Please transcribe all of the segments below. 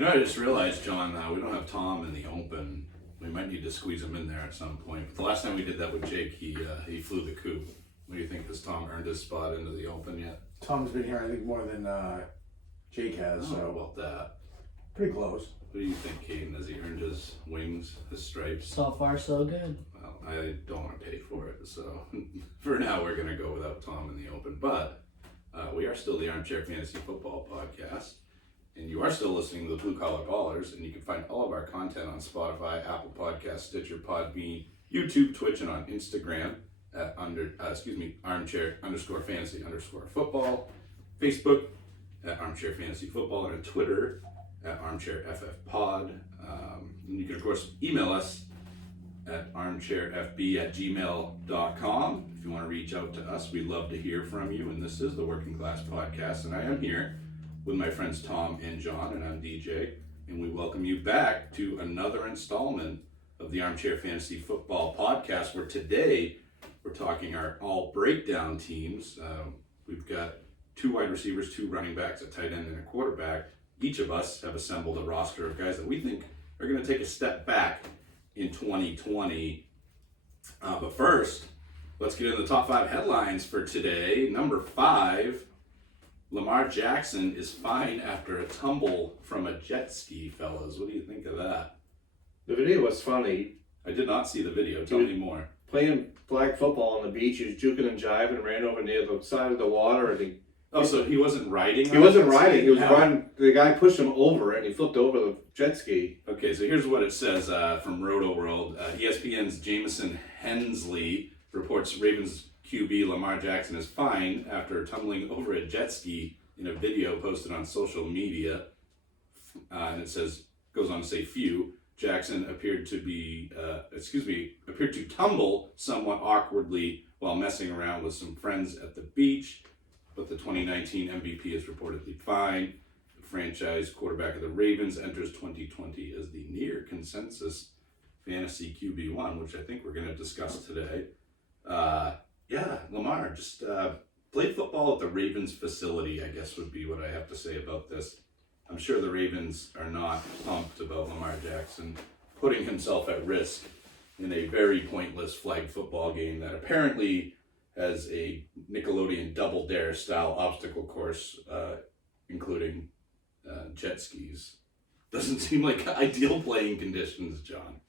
You know, I just realized, John, we don't have Tom in the open. We might need to squeeze him in there at some point. But the last time we did that with Jake, he flew the coop. What do you think? Has Tom earned his spot into the open yet? Tom's been here, I think, more than Jake has. I don't know So about that. pretty close. What do you think, Caden? Has he earned his wings, his stripes? So far, so good. Well, I don't want to pay for it, so for now we're going to go without Tom in the open. But we are still the Armchair Fantasy Football Podcast, and you are still listening to the Blue Collar Ballers, and you can find all of our content on Spotify, Apple Podcasts, Stitcher, Podbean, YouTube, Twitch, and on Instagram at Armchair_Fantasy_Football, Facebook at Armchair Fantasy Football, and on Twitter at Armchair FF Pod. And you can, of course, email us at armchairfb@gmail.com if you want to reach out to us. We'd love to hear from you, and this is the Working Class Podcast, and I am here with my friends Tom and John, and I'm DJ, and we welcome you back to another installment of the Armchair Fantasy Football Podcast, where today we're talking our all breakdown teams. We've got 2 wide receivers, 2 running backs, a tight end, and a quarterback. Each of us have assembled a roster of guys that we think are going to take a step back in 2020. But first, let's get into the top 5 headlines for today. Number 5, Lamar Jackson is fined after a tumble from a jet ski, fellas. What do you think of that? The video was funny. I did not see the video. Tell me more. Playing flag football on the beach, he was juking and jiving and ran over near the side of the water. And so he wasn't riding? He wasn't riding. He was riding. The guy pushed him over and he flipped over the jet ski. Okay, so here's what it says from Roto World. ESPN's Jameson Hensley reports Ravens QB Lamar Jackson is fined after tumbling over a jet ski in a video posted on social media. And it goes on to say, Jackson appeared to tumble somewhat awkwardly while messing around with some friends at the beach, but the 2019 MVP is reportedly fine. The franchise quarterback of the Ravens enters 2020 as the near consensus fantasy QB1, which I think we're going to discuss today. Lamar just played football at the Ravens facility, I guess would be what I have to say about this. I'm sure the Ravens are not pumped about Lamar Jackson putting himself at risk in a very pointless flag football game that apparently has a Nickelodeon Double Dare style obstacle course, including jet skis. Doesn't seem like ideal playing conditions, John.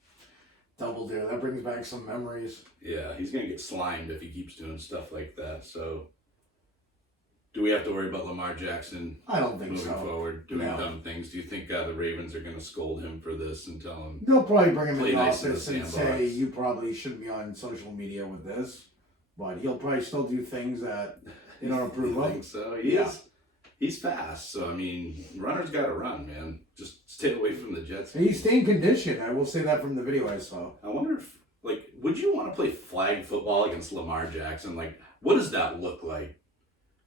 Double Dare, that brings back some memories. Yeah, he's going to get slimed if he keeps doing stuff like that. So, do we have to worry about Lamar Jackson? I don't think moving so. forward, doing dumb things? Do you think the Ravens are going to scold him for this and tell him? They'll probably bring him in the nice office in the and sandbox. say, you probably shouldn't be on social media with this. But he'll probably still do things that they don't approve I of. think so. Yeah. He's fast. So, I mean, runners got to run, man. Just stay away from the Jets. He stayed in condition. I will say that from the video I saw. I wonder if, would you want to play flag football against Lamar Jackson? What does that look like?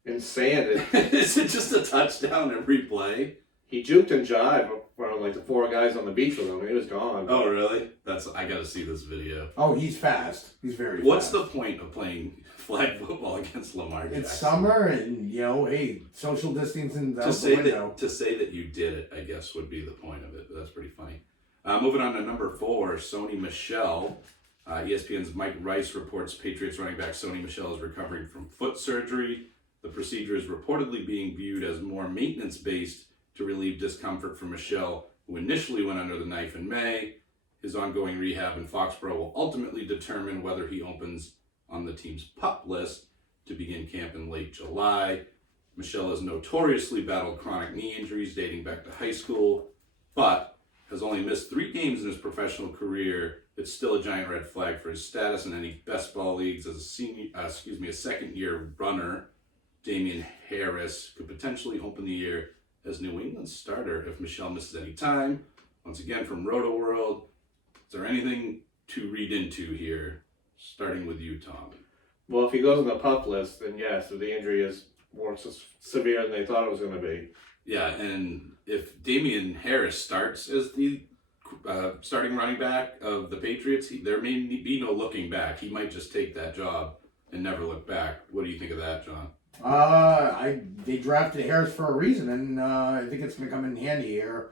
Insane. Is it just a touchdown every play? He juked and jived around the 4 guys on the beach with him, and he was gone. Oh, really? I got to see this video. Oh, he's fast. He's very What's fast. the point of playing flag football against Lamar Jackson? It's summer, and, hey, social distancing out To the window. say that you did it, I guess, would be the point of it, but that's pretty funny. Moving on to number 4, Sony Michel. ESPN's Mike Rice reports Patriots running back Sony Michel is recovering from foot surgery. The procedure is reportedly being viewed as more maintenance-based to relieve discomfort for Michel, who initially went under the knife in May. His ongoing rehab in Foxborough will ultimately determine whether he opens on the team's PUP list to begin camp in late July. Michel has notoriously battled chronic knee injuries dating back to high school, but has only missed 3 games in his professional career. It's still a giant red flag for his status in any best ball leagues as a second-year runner. Damian Harris could potentially open the year as New England's starter if Michel misses any time. Once again, from Roto World, is there anything to read into here? Starting with you, Tom. Well, if he goes on the PUP list, then yes, the injury is more severe than they thought it was going to be. Yeah, and if Damian Harris starts as the starting running back of the Patriots, there may be no looking back. He might just take that job and never look back. What do you think of that, John? They drafted Harris for a reason, and I think it's going to come in handy here.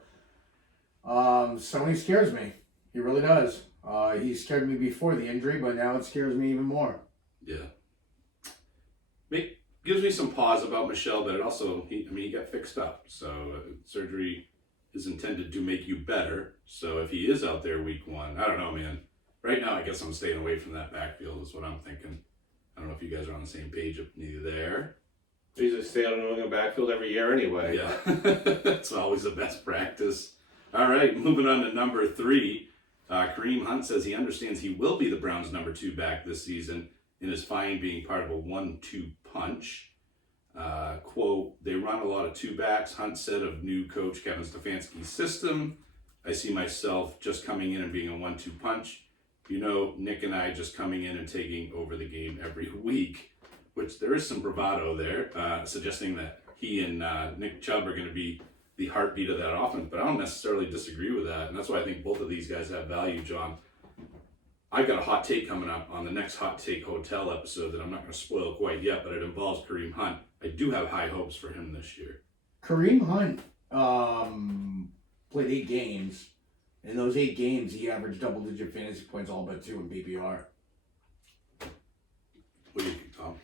Sony scares me. He really does. He scared me before the injury, but now it scares me even more. Yeah. Gives me some pause about Michelle, but it also, he got fixed up. So surgery is intended to make you better. So if he is out there week 1, I don't know, man. Right now, I guess I'm staying away from that backfield is what I'm thinking. I don't know if you guys are on the same page of neither there. Jesus, stay on the backfield every year anyway. Yeah, it's always the best practice. All right, moving on to number 3. Kareem Hunt says he understands he will be the Browns' number 2 back this season and is fine being part of a 1-2 punch. Quote, they run a lot of 2 backs, Hunt said of new coach Kevin Stefanski's system. I see myself just coming in and being a 1-2 punch. You know, Nick and I just coming in and taking over the game every week, which there is some bravado there, suggesting that he and Nick Chubb are going to be the heartbeat of that offense, but I don't necessarily disagree with that, and that's why I think both of these guys have value, John. I've got a hot take coming up on the next Hot Take Hotel episode that I'm not going to spoil quite yet, but it involves Kareem Hunt. I do have high hopes for him this year. Kareem Hunt played 8 games. In those 8 games, he averaged double-digit fantasy points, all but 2 in PPR. What do you think, Tom?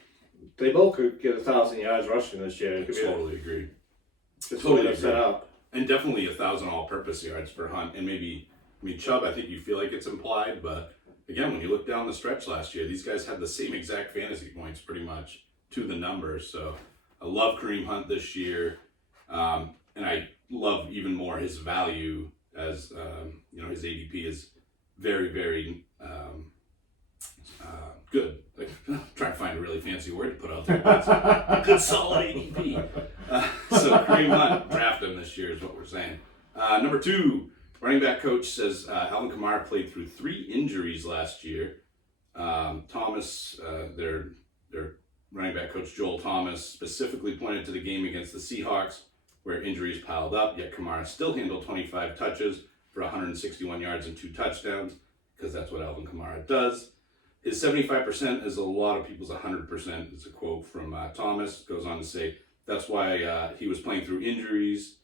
They both could get 1,000 yards rushing this year. I totally agree. Just Totally the way they're set agree. up. And definitely 1,000 all-purpose yards for Hunt, and maybe, Chubb, I think you feel like it's implied, but again, when you look down the stretch last year, these guys had the same exact fantasy points pretty much to the numbers. So I love Kareem Hunt this year, and I love even more his value as, his ADP is very, very good. I'm trying to find a really fancy word to put out there. But it's a good solid ADP. So Kareem Hunt, draft him this year is what we're saying. Number 2, running back coach says Alvin Kamara played through 3 injuries last year. Thomas, their running back coach Joel Thomas, specifically pointed to the game against the Seahawks where injuries piled up, yet Kamara still handled 25 touches for 161 yards and 2 touchdowns, because that's what Alvin Kamara does. His 75% is a lot of people's 100%, is a quote from Thomas. Goes on to say, that's why he was playing through injuries.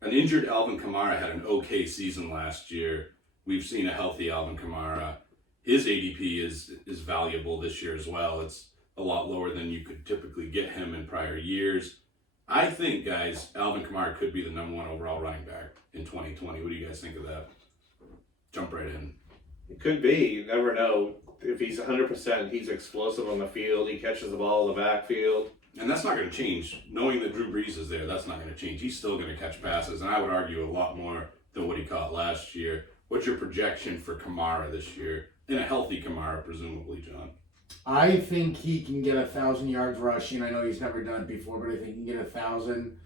An injured Alvin Kamara had an okay season last year. We've seen a healthy Alvin Kamara. His ADP is valuable this year as well. It's a lot lower than you could typically get him in prior years. I think, guys, Alvin Kamara could be the number 1 overall running back in 2020. What do you guys think of that? Jump right in. It could be. You never know. If he's 100%, he's explosive on the field. He catches the ball in the backfield. And that's not going to change. Knowing that Drew Brees is there, that's not going to change. He's still going to catch passes, and I would argue a lot more than what he caught last year. What's your projection for Kamara this year? And a healthy Kamara, presumably, John. I think he can get 1,000 yards rushing. I know he's never done it before, but I think he can get 1,000.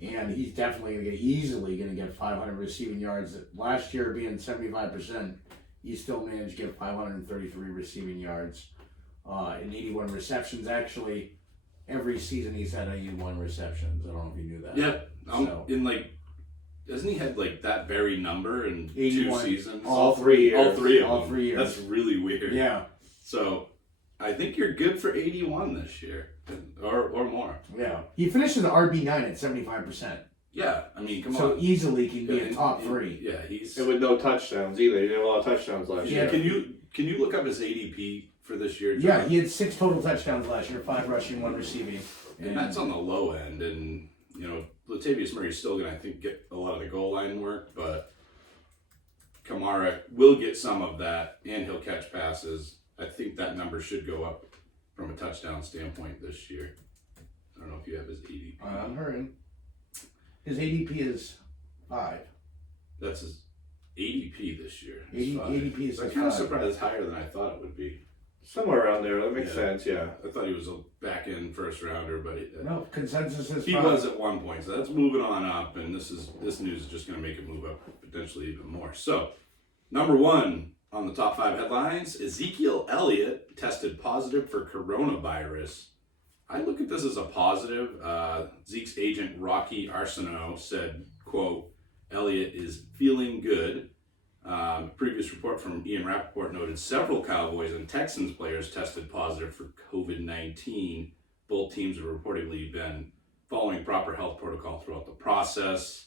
And he's definitely easily going to get 500 receiving yards. Last year, being 75%, he still managed to get 533 receiving yards and 81 receptions. Actually, every season he's had 81 receptions. I don't know if you knew that. Yeah. Doesn't he have that very number in 81. 2 seasons? All 3 years. All 3 of them. All 3 years. That's really weird. Yeah. So I think you're good for 81 this year, or more. Yeah. He finished as an RB9 at 75%. Yeah, come on. So easily can be a top 3. Yeah, he's. And with no touchdowns either. He didn't have a lot of touchdowns last Yeah. year. Can you look up his ADP for this year, John? Yeah, he had 6 total touchdowns last year, 5 rushing, 1 receiving. And that's on the low end, and Latavius Murray's still going to, I think, get a lot of the goal line work, but Kamara will get some of that, and he'll catch passes. I think that number should go up from a touchdown standpoint this year. I don't know if you have his ADP. I'm hurrying. His ADP is 5. That's his ADP this year. 80 ADP is I'm 5. kind of surprised it's higher than I thought it would be. Somewhere around there. That makes sense, yeah. I thought he was a back-end first-rounder, but No, consensus is 5. he was at one point. So that's moving on up, and this news is just going to make it move up potentially even more. So, number 1 on the top 5 headlines, Ezekiel Elliott tested positive for coronavirus. I look at this as a positive. Zeke's agent, Rocky Arsenault, said, quote, Elliott is feeling good. Previous report from Ian Rappaport noted several Cowboys and Texans players tested positive for COVID-19. Both teams have reportedly been following proper health protocol throughout the process.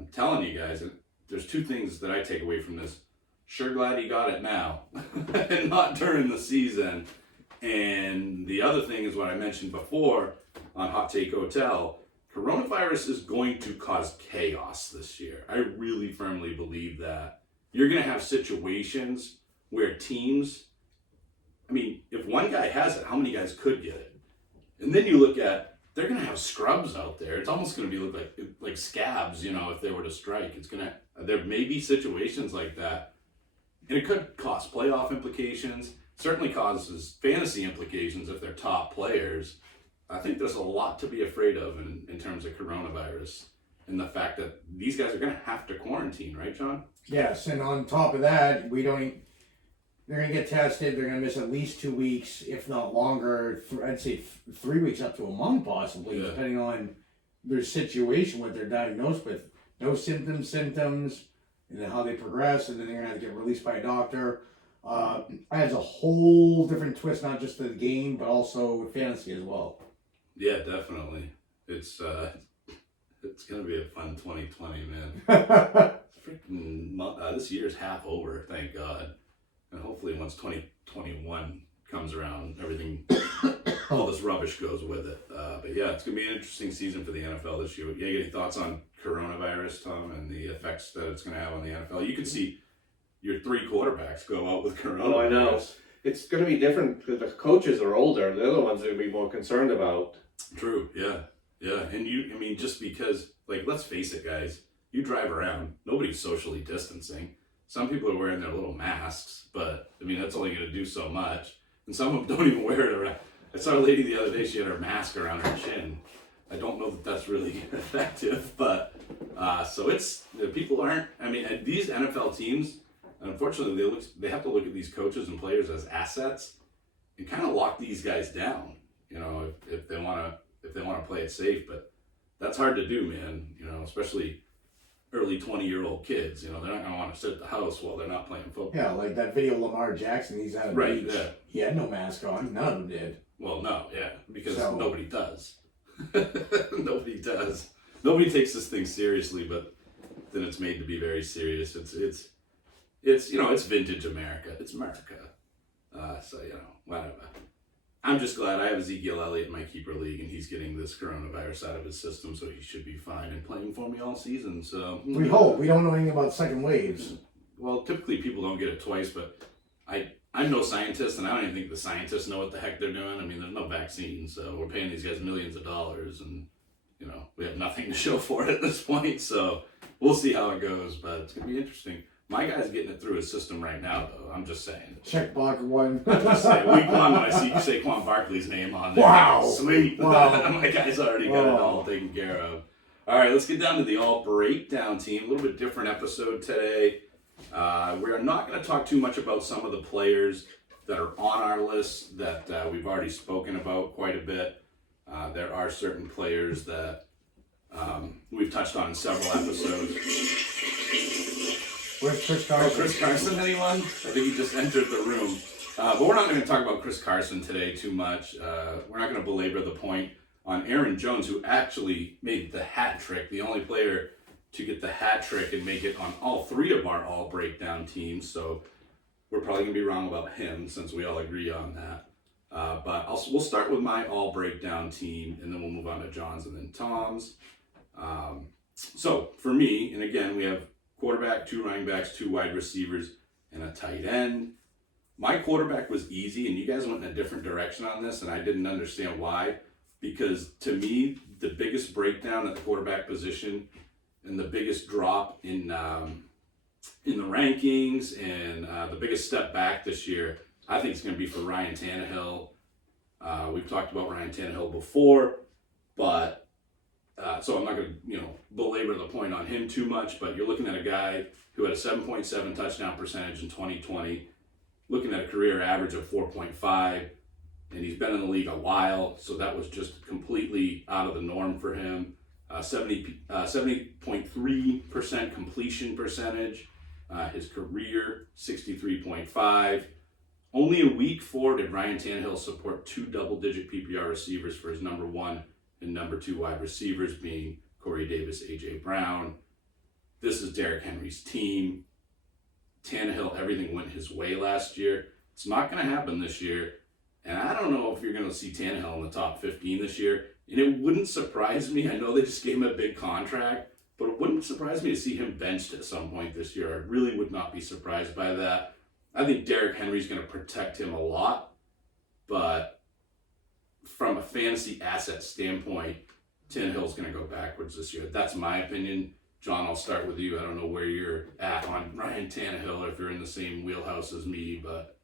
I'm telling you guys, there's two things that I take away from this. Sure glad he got it now and not during the season. And the other thing is what I mentioned before on Hot Take Hotel. Coronavirus is going to cause chaos this year. I really firmly believe that. You're going to have situations where teams, I mean, if one guy has it, how many guys could get it? And then you look at, they're going to have scrubs out there. It's almost going to be look like scabs, you know, if they were to strike. There may be situations like that. And it could cause playoff implications, certainly causes fantasy implications if they're top players. I think there's a lot to be afraid of in terms of coronavirus and the fact that these guys are going to have to quarantine, right, John? Yes, and on top of that, they're going to get tested. They're going to miss at least 2 weeks, if not longer. I'd say 3 weeks up to a month, possibly, depending on their situation, what they're diagnosed with. No symptoms, and then how they progress, and then they're going to have to get released by a doctor. Adds a whole different twist, not just to the game, but also with fantasy as well. Yeah, definitely. It's going to be a fun 2020, man. Freaking, this year's half over, thank God. And hopefully once 2021 comes around, everything, all this rubbish goes with it. But yeah, it's going to be an interesting season for the NFL this year. Yeah, you got any thoughts on coronavirus, Tom, and the effects that it's going to have on the NFL? You can see your 3 quarterbacks go out with coronavirus. Oh, I know. It's going to be different because the coaches are older. They're the ones that we be more concerned about. True, yeah. And just because, let's face it, guys, you drive around, nobody's socially distancing. Some people are wearing their little masks, but, that's only going to do so much. And some of them don't even wear it around. I saw a lady the other day, she had her mask around her chin. I don't know that that's really effective, but, so people aren't, these NFL teams, unfortunately, they have to look at these coaches and players as assets and kind of lock these guys down, if they want to play it safe. But that's hard to do, man, especially early 20-year-old kids. They're not going to want to sit at the house while they're not playing football. Yeah, like that video of Lamar Jackson, he's at a beach. Yeah. He had no mask on. None of them did. Well, no, yeah, because nobody does. Nobody does. Nobody takes this thing seriously, but then it's made to be very serious. It's vintage America. It's America. Whatever. I'm just glad I have Ezekiel Elliott in my keeper league, and he's getting this coronavirus out of his system, so he should be fine and playing for me all season. So we hope. We don't know anything about second waves. Well, typically people don't get it twice, but I'm no scientist, and I don't even think the scientists know what the heck they're doing. There's no vaccine, so we're paying these guys millions of dollars, and we have nothing to show for it at this point. So we'll see how it goes, but it's gonna be interesting. My guy's getting it through his system right now, though. I'm just saying. Check block one. I'm just saying. Week 1, when I see Saquon Barkley's name on there. Wow. Sweet. Wow. My guy's already got it all taken care of. All right, let's get down to the all breakdown team. A little bit different episode today. We're not going to talk too much about some of the players that are on our list that we've already spoken about quite a bit. There are certain players that we've touched on in several episodes. Where's Chris Carson? Chris Carson, anyone? I think he just entered the room. But we're not going to talk about Chris Carson today too much. We're not going to belabor the point on Aaron Jones, who actually made the hat trick, the only player to get the hat trick and make it on all 3 of our all breakdown teams. So we're probably going to be wrong about him since we all agree on that. But we'll start with my all breakdown team, and then we'll move on to John's and then Tom's. So for me, and again, we have quarterback, 2 running backs, 2 wide receivers, and a tight end. My quarterback was easy, and you guys went in a different direction on this, and I didn't understand why. Because to me, the biggest breakdown at the quarterback position and the biggest drop in the rankings and the biggest step back this year, I think it's going to be for Ryan Tannehill. We've talked about Ryan Tannehill before, but so I'm not going to belabor the point on him too much. But you're looking at a guy who had a 7.7 touchdown percentage in 2020, looking at a career average of 4.5. And he's been in the league a while, so that was just completely out of the norm for him. 70.3% completion percentage. His career, 63.5. Only in week 4 did Ryan Tannehill support 2 double-digit PPR receivers for his number 1 and number 2 wide receivers, being Corey Davis, A.J. Brown. this is Derrick Henry's team. Tannehill, everything went his way last year. It's not going to happen this year. And I don't know if you're going to see Tannehill in the top 15 this year. And it wouldn't surprise me. I know they just gave him a big contract, but it wouldn't surprise me to see him benched at some point this year. I really would not be surprised by that. I think Derrick Henry's going to protect him a lot. But from a fantasy asset standpoint, Tannehill's going to go backwards this year. That's my opinion. John, I'll start with you. I don't know where you're at on Ryan Tannehill, or if you're in the same wheelhouse as me, but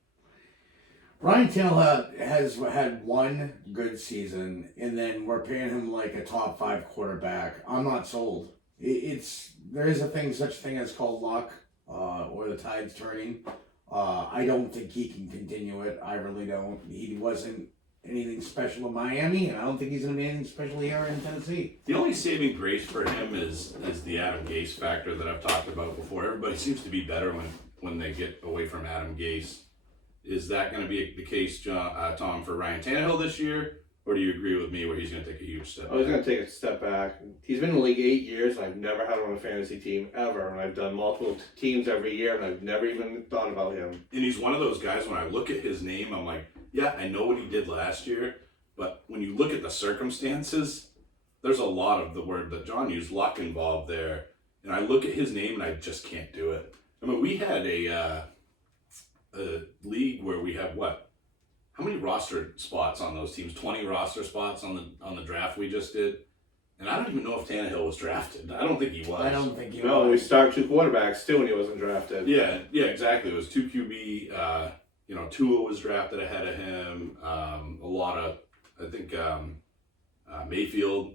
Ryan Tannehill has had one good season, and then we're paying him like a top 5 quarterback. I'm not sold. There is such a thing as called luck, or the tide's turning. I don't think he can continue it. I really don't. He wasn't anything special in Miami, and I don't think he's going to be anything special here in Tennessee. the only saving grace for him is the Adam Gase factor that I've talked about before. Everybody seems to be better when they get away from Adam Gase. Is that going to be the case, Tom, for Ryan Tannehill this year? Or do you agree with me where he's going to take a huge step I was back? going to take a step back. He's been in the league 8 years. I've never had him on a fantasy team ever. And I've done multiple teams every year, and I've never even thought about him. And he's one of those guys, when I look at his name, I'm like, yeah, I know what he did last year. But when you look at the circumstances, there's a lot of the word that John used, luck, involved there. And I look at his name and I just can't do it. I mean, we had a league where we have how many roster spots on those teams? 20 roster spots on the draft we just did. And I don't even know if Tannehill was drafted. I don't think he was. I don't think he No, was. we started 2 quarterbacks too, and he wasn't drafted. Yeah, exactly. It was 2 QB. Tua was drafted ahead of him. A lot of, I think, Mayfield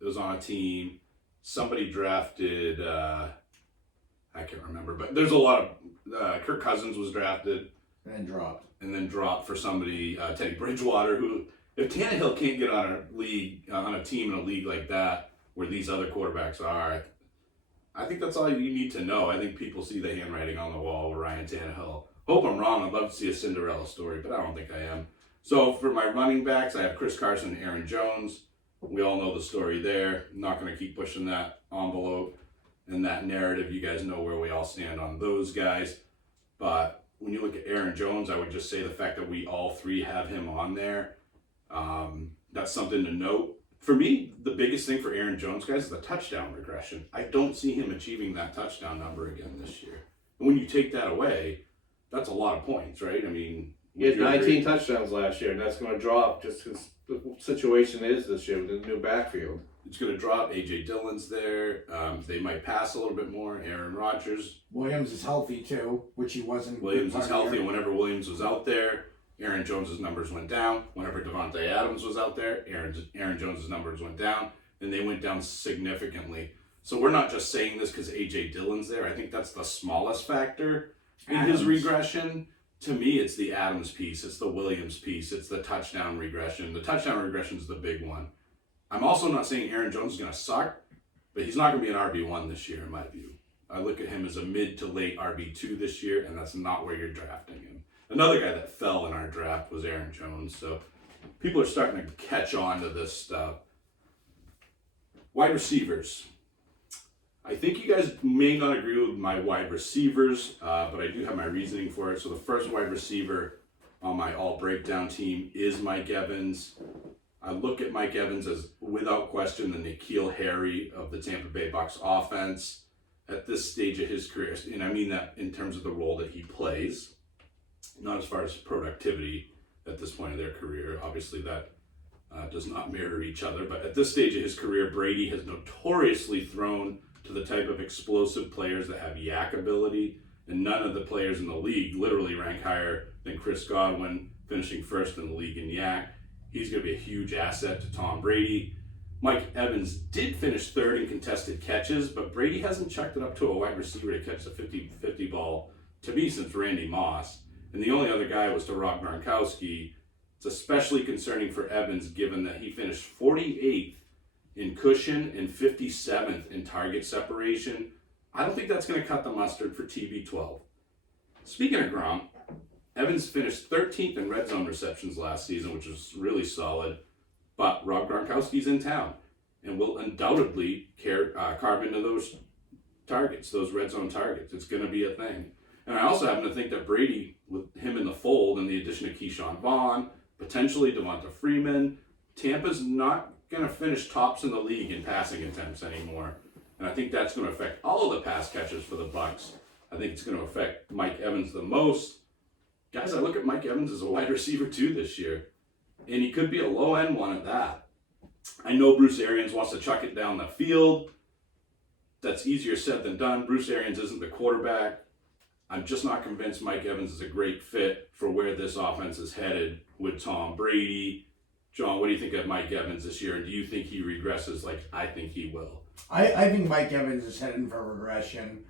was on a team. Somebody drafted, I can't remember, but there's a lot of, Kirk Cousins was drafted. And then dropped. For somebody, Teddy Bridgewater, who, if Tannehill can't get on a team in a league like that, where these other quarterbacks are, I think that's all you need to know. I think people see the handwriting on the wall with Ryan Tannehill. Hope I'm wrong. I'd love to see a Cinderella story, but I don't think I am. So for my running backs, I have Chris Carson and Aaron Jones. We all know the story there. I'm not going to keep pushing that envelope and that narrative. You guys know where we all stand on those guys. But when you look at Aaron Jones, I would just say the fact that we all 3 have him on there, that's something to note. For me, the biggest thing for Aaron Jones, guys, is the touchdown regression. I don't see him achieving that touchdown number again this year. And when you take that away, that's a lot of points, right? I mean, He had 19 touchdowns last year, and that's going to drop just because the situation is this year with the new backfield. It's going to drop. A.J. Dillon's there. They might pass a little bit more. Aaron Rodgers. Williams is healthy too, which he wasn't. Williams is healthy, and whenever Williams was out there, Aaron Jones' numbers went down. Whenever Devontae Adams was out there, Aaron Jones' numbers went down, and they went down significantly. So we're not just saying this because A.J. Dillon's there. I think that's the smallest factor in his regression. To me, it's the Adams piece. It's the Williams piece. It's the touchdown regression. The touchdown regression is the big one. I'm also not saying Aaron Jones is going to suck, but he's not going to be an RB1 this year, in my view. I look at him as a mid to late RB2 this year, and that's not where you're drafting him. Another guy that fell in our draft was Aaron Jones, so people are starting to catch on to this stuff. Wide receivers. I think you guys may not agree with my wide receivers, but I do have my reasoning for it. So the first wide receiver on my all breakdown team is Mike Evans. I look at Mike Evans as, without question, the N'Keal Harry of the Tampa Bay Bucs offense at this stage of his career. And I mean that in terms of the role that he plays, not as far as productivity at this point of their career. Obviously, that does not mirror each other. But at this stage of his career, Brady has notoriously thrown to the type of explosive players that have yak ability. And none of the players in the league literally rank higher than Chris Godwin, finishing first in the league in yak. He's going to be a huge asset to Tom Brady. Mike Evans did finish 3rd in contested catches, but Brady hasn't chucked it up to a wide receiver to catch the 50-50 ball, to me, since Randy Moss. And the only other guy was to Rob Gronkowski. It's especially concerning for Evans, given that he finished 48th in cushion and 57th in target separation. I don't think that's going to cut the mustard for TB12. Speaking of Gronk, Evans finished 13th in red zone receptions last season, which was really solid. But Rob Gronkowski's in town and will undoubtedly carve into those targets, those red zone targets. It's going to be a thing. And I also happen to think that Brady, with him in the fold and the addition of Keyshawn Vaughn, potentially Devonta Freeman, Tampa's not going to finish tops in the league in passing attempts anymore. And I think that's going to affect all of the pass catchers for the Bucs. I think it's going to affect Mike Evans the most. Guys, I look at Mike Evans as a wide receiver too this year. And he could be a low-end one at that. I know Bruce Arians wants to chuck it down the field. That's easier said than done. Bruce Arians isn't the quarterback. I'm just not convinced Mike Evans is a great fit for where this offense is headed with Tom Brady. John, what do you think of Mike Evans this year? And do you think he regresses like I think he will? I think Mike Evans is heading for regression.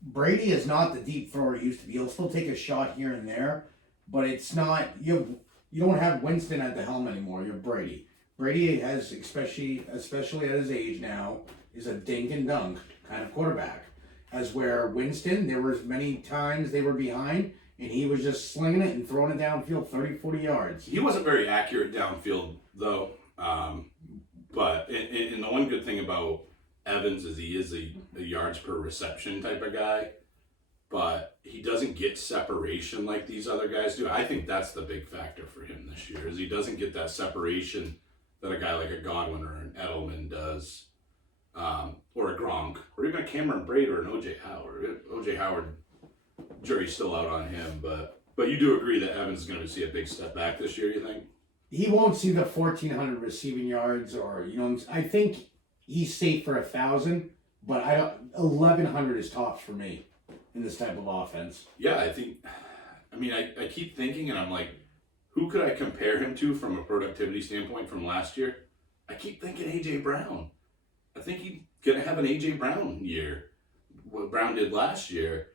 Brady is not the deep thrower he used to be. He'll still take a shot here and there, but it's not, you don't have Winston at the helm anymore. You have Brady. Brady has, especially at his age now, is a dink and dunk kind of quarterback. As where Winston, there was many times they were behind, and he was just slinging it and throwing it downfield 30, 40 yards. He wasn't very accurate downfield, though. But and the one good thing about Evans is he is a yards per reception type of guy. But he doesn't get separation like these other guys do. I think that's the big factor for him this year, is he doesn't get that separation that a guy like a Godwin or an Edelman does. Or a Gronk, or even a Cameron Braid or an O.J. Howard. O.J. Howard, jury's still out on him, but you do agree that Evans is going to see a big step back this year, you think? He won't see the 1,400 receiving yards, or I think he's safe for 1,000, but 1,100 is tops for me in this type of offense. Yeah, I keep thinking, and I'm like, who could I compare him to from a productivity standpoint from last year? I keep thinking A.J. Brown. I think he's going to have an A.J. Brown year, what Brown did last year.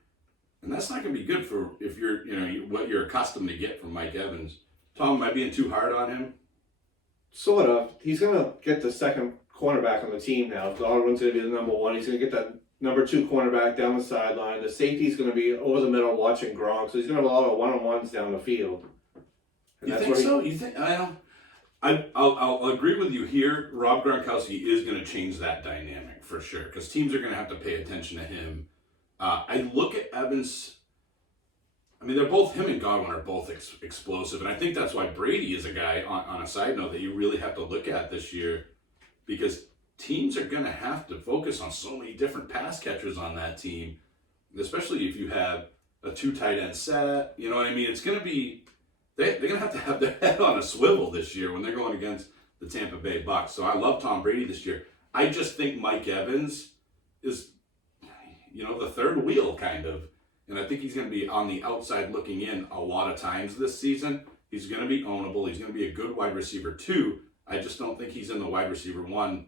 And that's not going to be good for if you're, what you're accustomed to get from Mike Evans. Tom, am I being too hard on him? Sort of. He's going to get the second cornerback on the team now. Godwin's going to be the number one. He's going to get that number two cornerback down the sideline. The safety's going to be over the middle watching Gronk. So he's going to have a lot of one-on-ones down the field. And you think so? You think? I'll agree with you here. Rob Gronkowski is going to change that dynamic for sure, because teams are going to have to pay attention to him. I look at Evans. They're both, him and Godwin are both explosive, and I think that's why Brady is a guy, on a side note, that you really have to look at this year, because teams are going to have to focus on so many different pass catchers on that team, especially if you have a 2 tight end set. You know what I mean? It's going to be... They're going to have their head on a swivel this year when they're going against the Tampa Bay Bucs. So I love Tom Brady this year. I just think Mike Evans is, the third wheel kind of. And I think he's going to be on the outside looking in a lot of times this season. He's going to be ownable. He's going to be a good wide receiver 2. I just don't think he's in the wide receiver 1,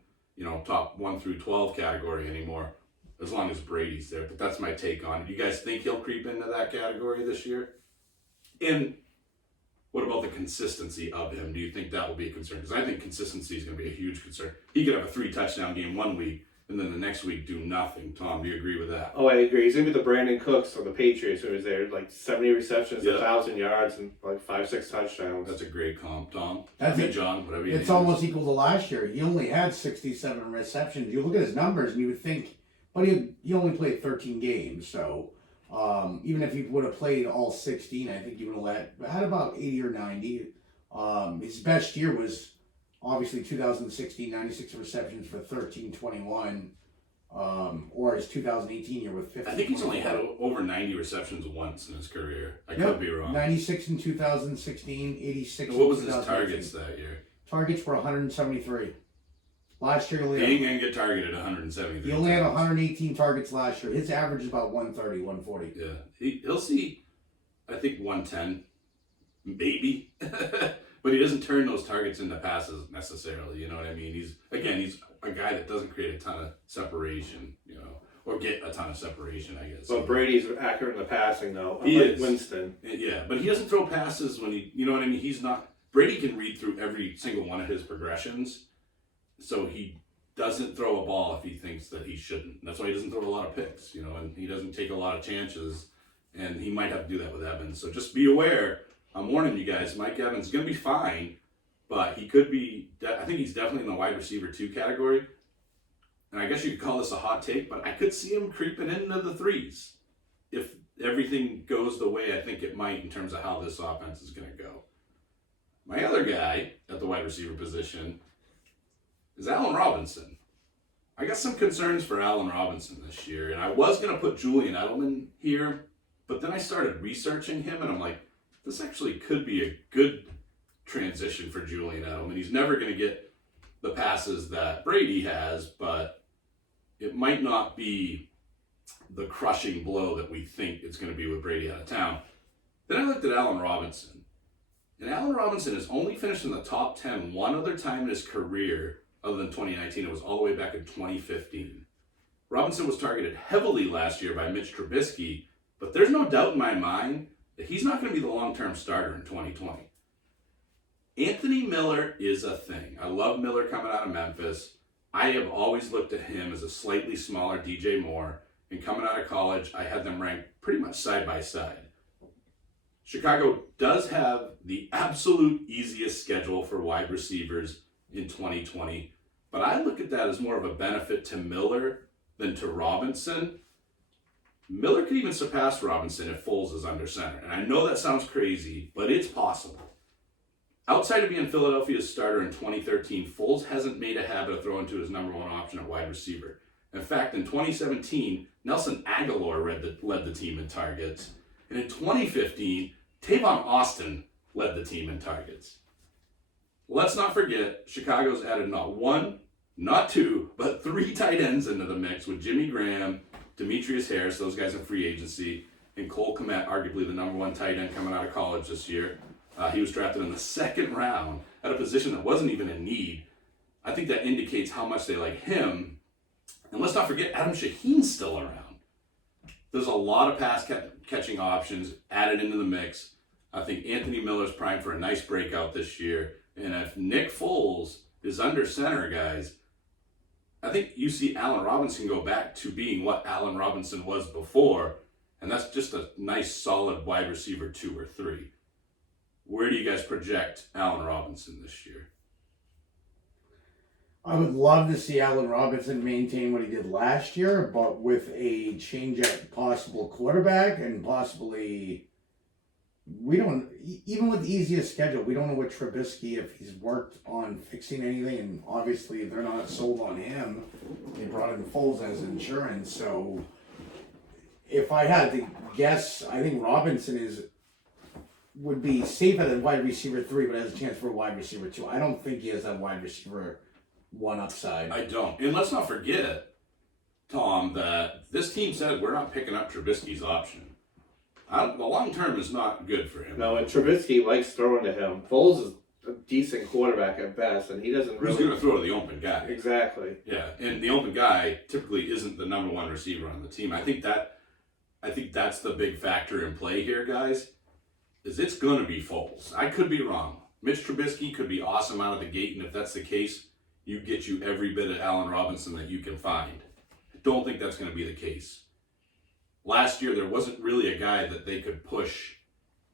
top 1 through 12 category anymore, as long as Brady's there. But that's my take on it. Do you guys think he'll creep into that category this year? And what about the consistency of him? Do you think that will be a concern? Because I think consistency is going to be a huge concern. He could have a 3-touchdown game one week, and then the next week do nothing. Tom, do you agree with that? Oh, I agree. He's going to be the Brandon Cooks on the Patriots, who was there, 70 receptions, 1,000 yards, and 5-6 touchdowns. That's a great comp, Tom. That's it, John. Whatever you It's think. almost equal to last year. He only had 67 receptions. You look at his numbers, and you would think, but he only played 13 games, so... even if he would have played all 16, I think he would have had about 80 or 90. His best year was obviously 2016, 96 receptions for 1321. Or his 2018 year with 50. I think he's only had over 90 receptions once in his career. I could be wrong. 96 in 2016, 86 What was in his 2018. targets that year? Targets were 173. Last year, He ain't going to get targeted 173 he only had times. 118 targets last year. His average is about 130, 140. Yeah. He'll see, I think, 110, maybe. But he doesn't turn those targets into passes necessarily, you know what I mean? He's a guy that doesn't create a ton of separation, or get a ton of separation, I guess. But Brady's accurate in the passing, though. He is. Winston. Yeah, but he doesn't throw passes when you know what I mean? He's not... Brady can read through every single one of his progressions, so he doesn't throw a ball if he thinks that he shouldn't. That's why he doesn't throw a lot of picks, and he doesn't take a lot of chances, and he might have to do that with Evans. So just be aware. I'm warning you guys, Mike Evans is going to be fine, but he could be... I think he's definitely in the wide receiver 2 category. and I guess you could call this a hot take, but I could see him creeping into the threes if everything goes the way I think it might in terms of how this offense is going to go. My other guy at the wide receiver position is Allen Robinson. I got some concerns for Allen Robinson this year, and I was going to put Julian Edelman here, but then I started researching him, and I'm like, this actually could be a good transition for Julian Edelman. He's never going to get the passes that Brady has, but it might not be the crushing blow that we think it's going to be with Brady out of town. Then I looked at Allen Robinson. And Allen Robinson has only finished in the top 10 one other time in his career other than 2019. It was all the way back in 2015. Robinson was targeted heavily last year by Mitch Trubisky, but there's no doubt in my mind that he's not going to be the long-term starter in 2020. Anthony Miller is a thing. I love Miller coming out of Memphis. I have always looked at him as a slightly smaller DJ Moore, and coming out of college, I had them ranked pretty much side by side. Chicago does have the absolute easiest schedule for wide receivers in 2020, but I look at that as more of a benefit to Miller than to Robinson. Miller could even surpass Robinson if Foles is under center, and I know that sounds crazy, but it's possible. Outside of being Philadelphia's starter in 2013, Foles hasn't made a habit of throwing to his number one option at wide receiver. In fact, in 2017, Nelson Aguilar led the team in targets, and in 2015, Tavon Austin led the team in targets. Let's not forget, Chicago's added not one, not two, but three tight ends into the mix with Jimmy Graham, Demetrius Harris, those guys in free agency, and Cole Kmet, arguably the number one tight end coming out of college this year. He was drafted in the second round at a position that wasn't even in need. I think that indicates how much they like him. And let's not forget, Adam Shaheen's still around. There's a lot of pass catching options added into the mix. I think Anthony Miller's primed for a nice breakout this year. And if Nick Foles is under center, guys, I think you see Allen Robinson go back to being what Allen Robinson was before. And that's just a nice, solid wide receiver 2 or 3. Where do you guys project Allen Robinson this year? I would love to see Allen Robinson maintain what he did last year, but with a change at possible quarterback and possibly, we don't, even with the easiest schedule, we don't know what Trubisky, if he's worked on fixing anything, and obviously they're not sold on him. They brought in Foles as insurance, so if I had to guess, I think Robinson would be safer than wide receiver 3, but has a chance for a wide receiver 2. I don't think he has that wide receiver 1 upside. I don't. And let's not forget, Tom, that this team said we're not picking up Trubisky's option. The long term is not good for him. No, and Trubisky likes throwing to him. Foles is a decent quarterback at best, and he doesn't really... Who's going to throw to the open guy? Exactly. Yeah, and the open guy typically isn't the number one receiver on the team. I think that's the big factor in play here, guys, is it's going to be Foles. I could be wrong. Mitch Trubisky could be awesome out of the gate, and if that's the case, get you every bit of Allen Robinson that you can find. I don't think that's going to be the case. Last year, there wasn't really a guy that they could push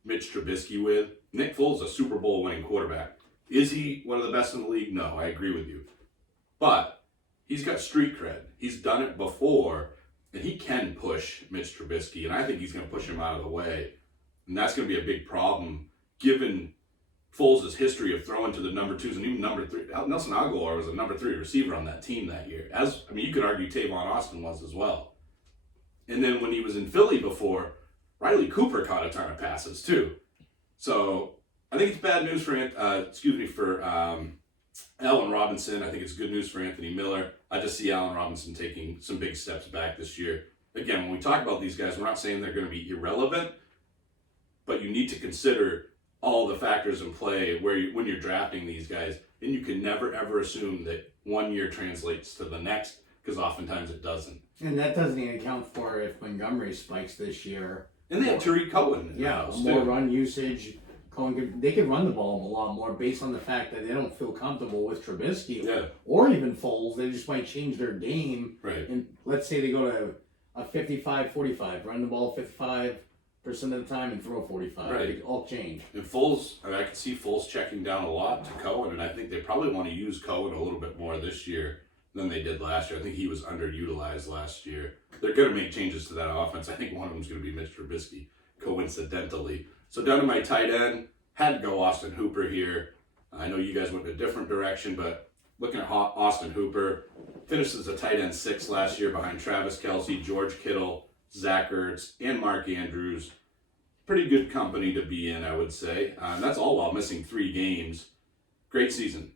Mitch Trubisky with. Nick Foles is a Super Bowl winning quarterback. Is he one of the best in the league? No, I agree with you. But he's got street cred. He's done it before, and he can push Mitch Trubisky, and I think he's going to push him out of the way. And that's going to be a big problem, given Foles' history of throwing to the number 2s and even number 3. Nelson Aguilar was a number 3 receiver on that team that year. You could argue Tavon Austin was as well. And then when he was in Philly before, Riley Cooper caught a ton of passes too. So I think it's bad news for Allen Robinson. I think it's good news for Anthony Miller. I just see Allen Robinson taking some big steps back this year. Again, when we talk about these guys, we're not saying they're going to be irrelevant, but you need to consider all the factors in play when you're drafting these guys, and you can never ever assume that 1 year translates to the next, because oftentimes it doesn't. And that doesn't even account for if Montgomery spikes this year. And they have Tariq Cohen. More run usage. They could run the ball a lot more based on the fact that they don't feel comfortable with Trubisky or even Foles. They just might change their game. Right. And let's say they go to a 55-45, run the ball 55% of the time and throw 45. Right. It all change. And Foles, I can see Foles checking down a lot to Cohen, and I think they probably want to use Cohen a little bit more this year than they did last year. I think he was underutilized last year. They're going to make changes to that offense. I think one of them is going to be Mitch Trubisky, coincidentally. So down to my tight end, had to go Austin Hooper here. I know you guys went in a different direction, but looking at Austin Hooper, finished as a tight end 6 last year behind Travis Kelce, George Kittle, Zach Ertz, and Mark Andrews. Pretty good company to be in, I would say. And that's all while missing 3 games. Great season.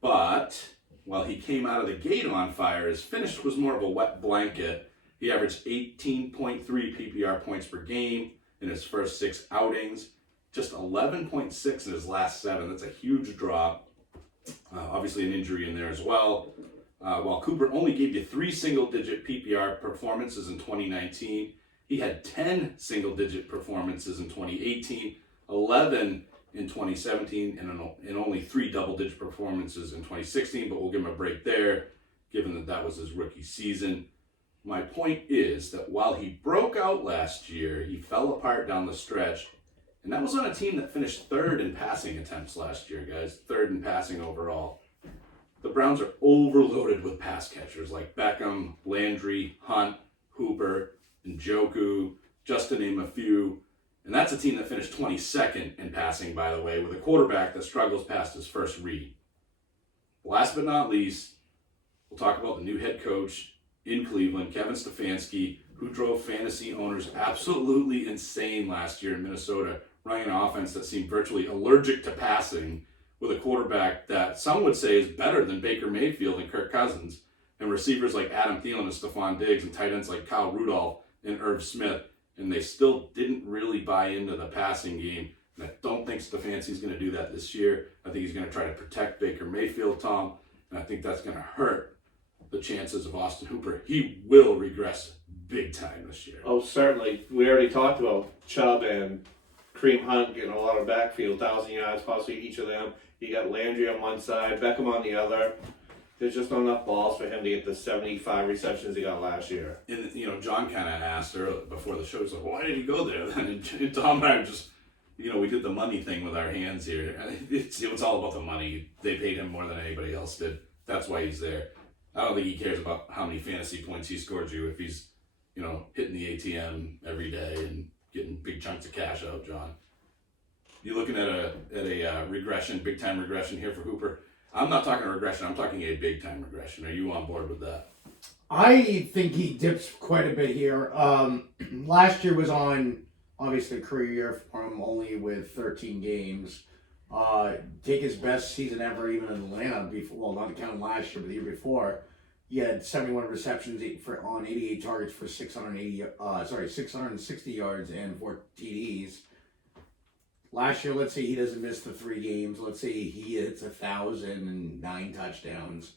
But while he came out of the gate on fire, his finish was more of a wet blanket. He averaged 18.3 PPR points per game in his first 6 outings. Just 11.6 in his last 7. That's a huge drop. Obviously an injury in there as well. While Cooper only gave you 3 single-digit PPR performances in 2019, he had 10 single-digit performances in 2018, 11 in 2017, and only 3 double-digit performances in 2016, but we'll give him a break there, given that that was his rookie season. My point is that while he broke out last year, he fell apart down the stretch, and that was on a team that finished 3rd in passing attempts last year, guys. 3rd in passing overall. The Browns are overloaded with pass catchers like Beckham, Landry, Hunt, Hooper, Njoku, just to name a few. And that's a team that finished 22nd in passing, by the way, with a quarterback that struggles past his first read. Last but not least, we'll talk about the new head coach in Cleveland, Kevin Stefanski, who drove fantasy owners absolutely insane last year in Minnesota, running an offense that seemed virtually allergic to passing, with a quarterback that some would say is better than Baker Mayfield and Kirk Cousins, and receivers like Adam Thielen and Stephon Diggs, and tight ends like Kyle Rudolph and Irv Smith, and they still didn't really buy into the passing game. And I don't think Stefanski's going to do that this year. I think he's going to try to protect Baker Mayfield, Tom, and I think that's going to hurt the chances of Austin Hooper. He will regress big time this year. Oh, certainly. We already talked about Chubb and Kareem Hunt getting a lot of backfield, 1,000 yards, possibly each of them. You got Landry on one side, Beckham on the other. There's just not enough balls for him to get the 75 receptions he got last year. And, John kind of asked earlier before the show, he's like, why did he go there then? And Tom and I just, we did the money thing with our hands here. It was all about the money. They paid him more than anybody else did. That's why he's there. I don't think he cares about how many fantasy points he scored you if he's, hitting the ATM every day and getting big chunks of cash out, John. You looking at a regression, big time regression here for Hooper? I'm not talking a regression. I'm talking a big time regression. Are you on board with that? I think he dips quite a bit here. Last year was on obviously a career year for him, only with 13 games. Take his best season ever, even in Atlanta. Before, well, not counting last year, but the year before, he had 71 receptions on 88 targets for 660 yards and 4 TDs. Last year, let's say he doesn't miss the 3 games. Let's say he hits 1,009 touchdowns.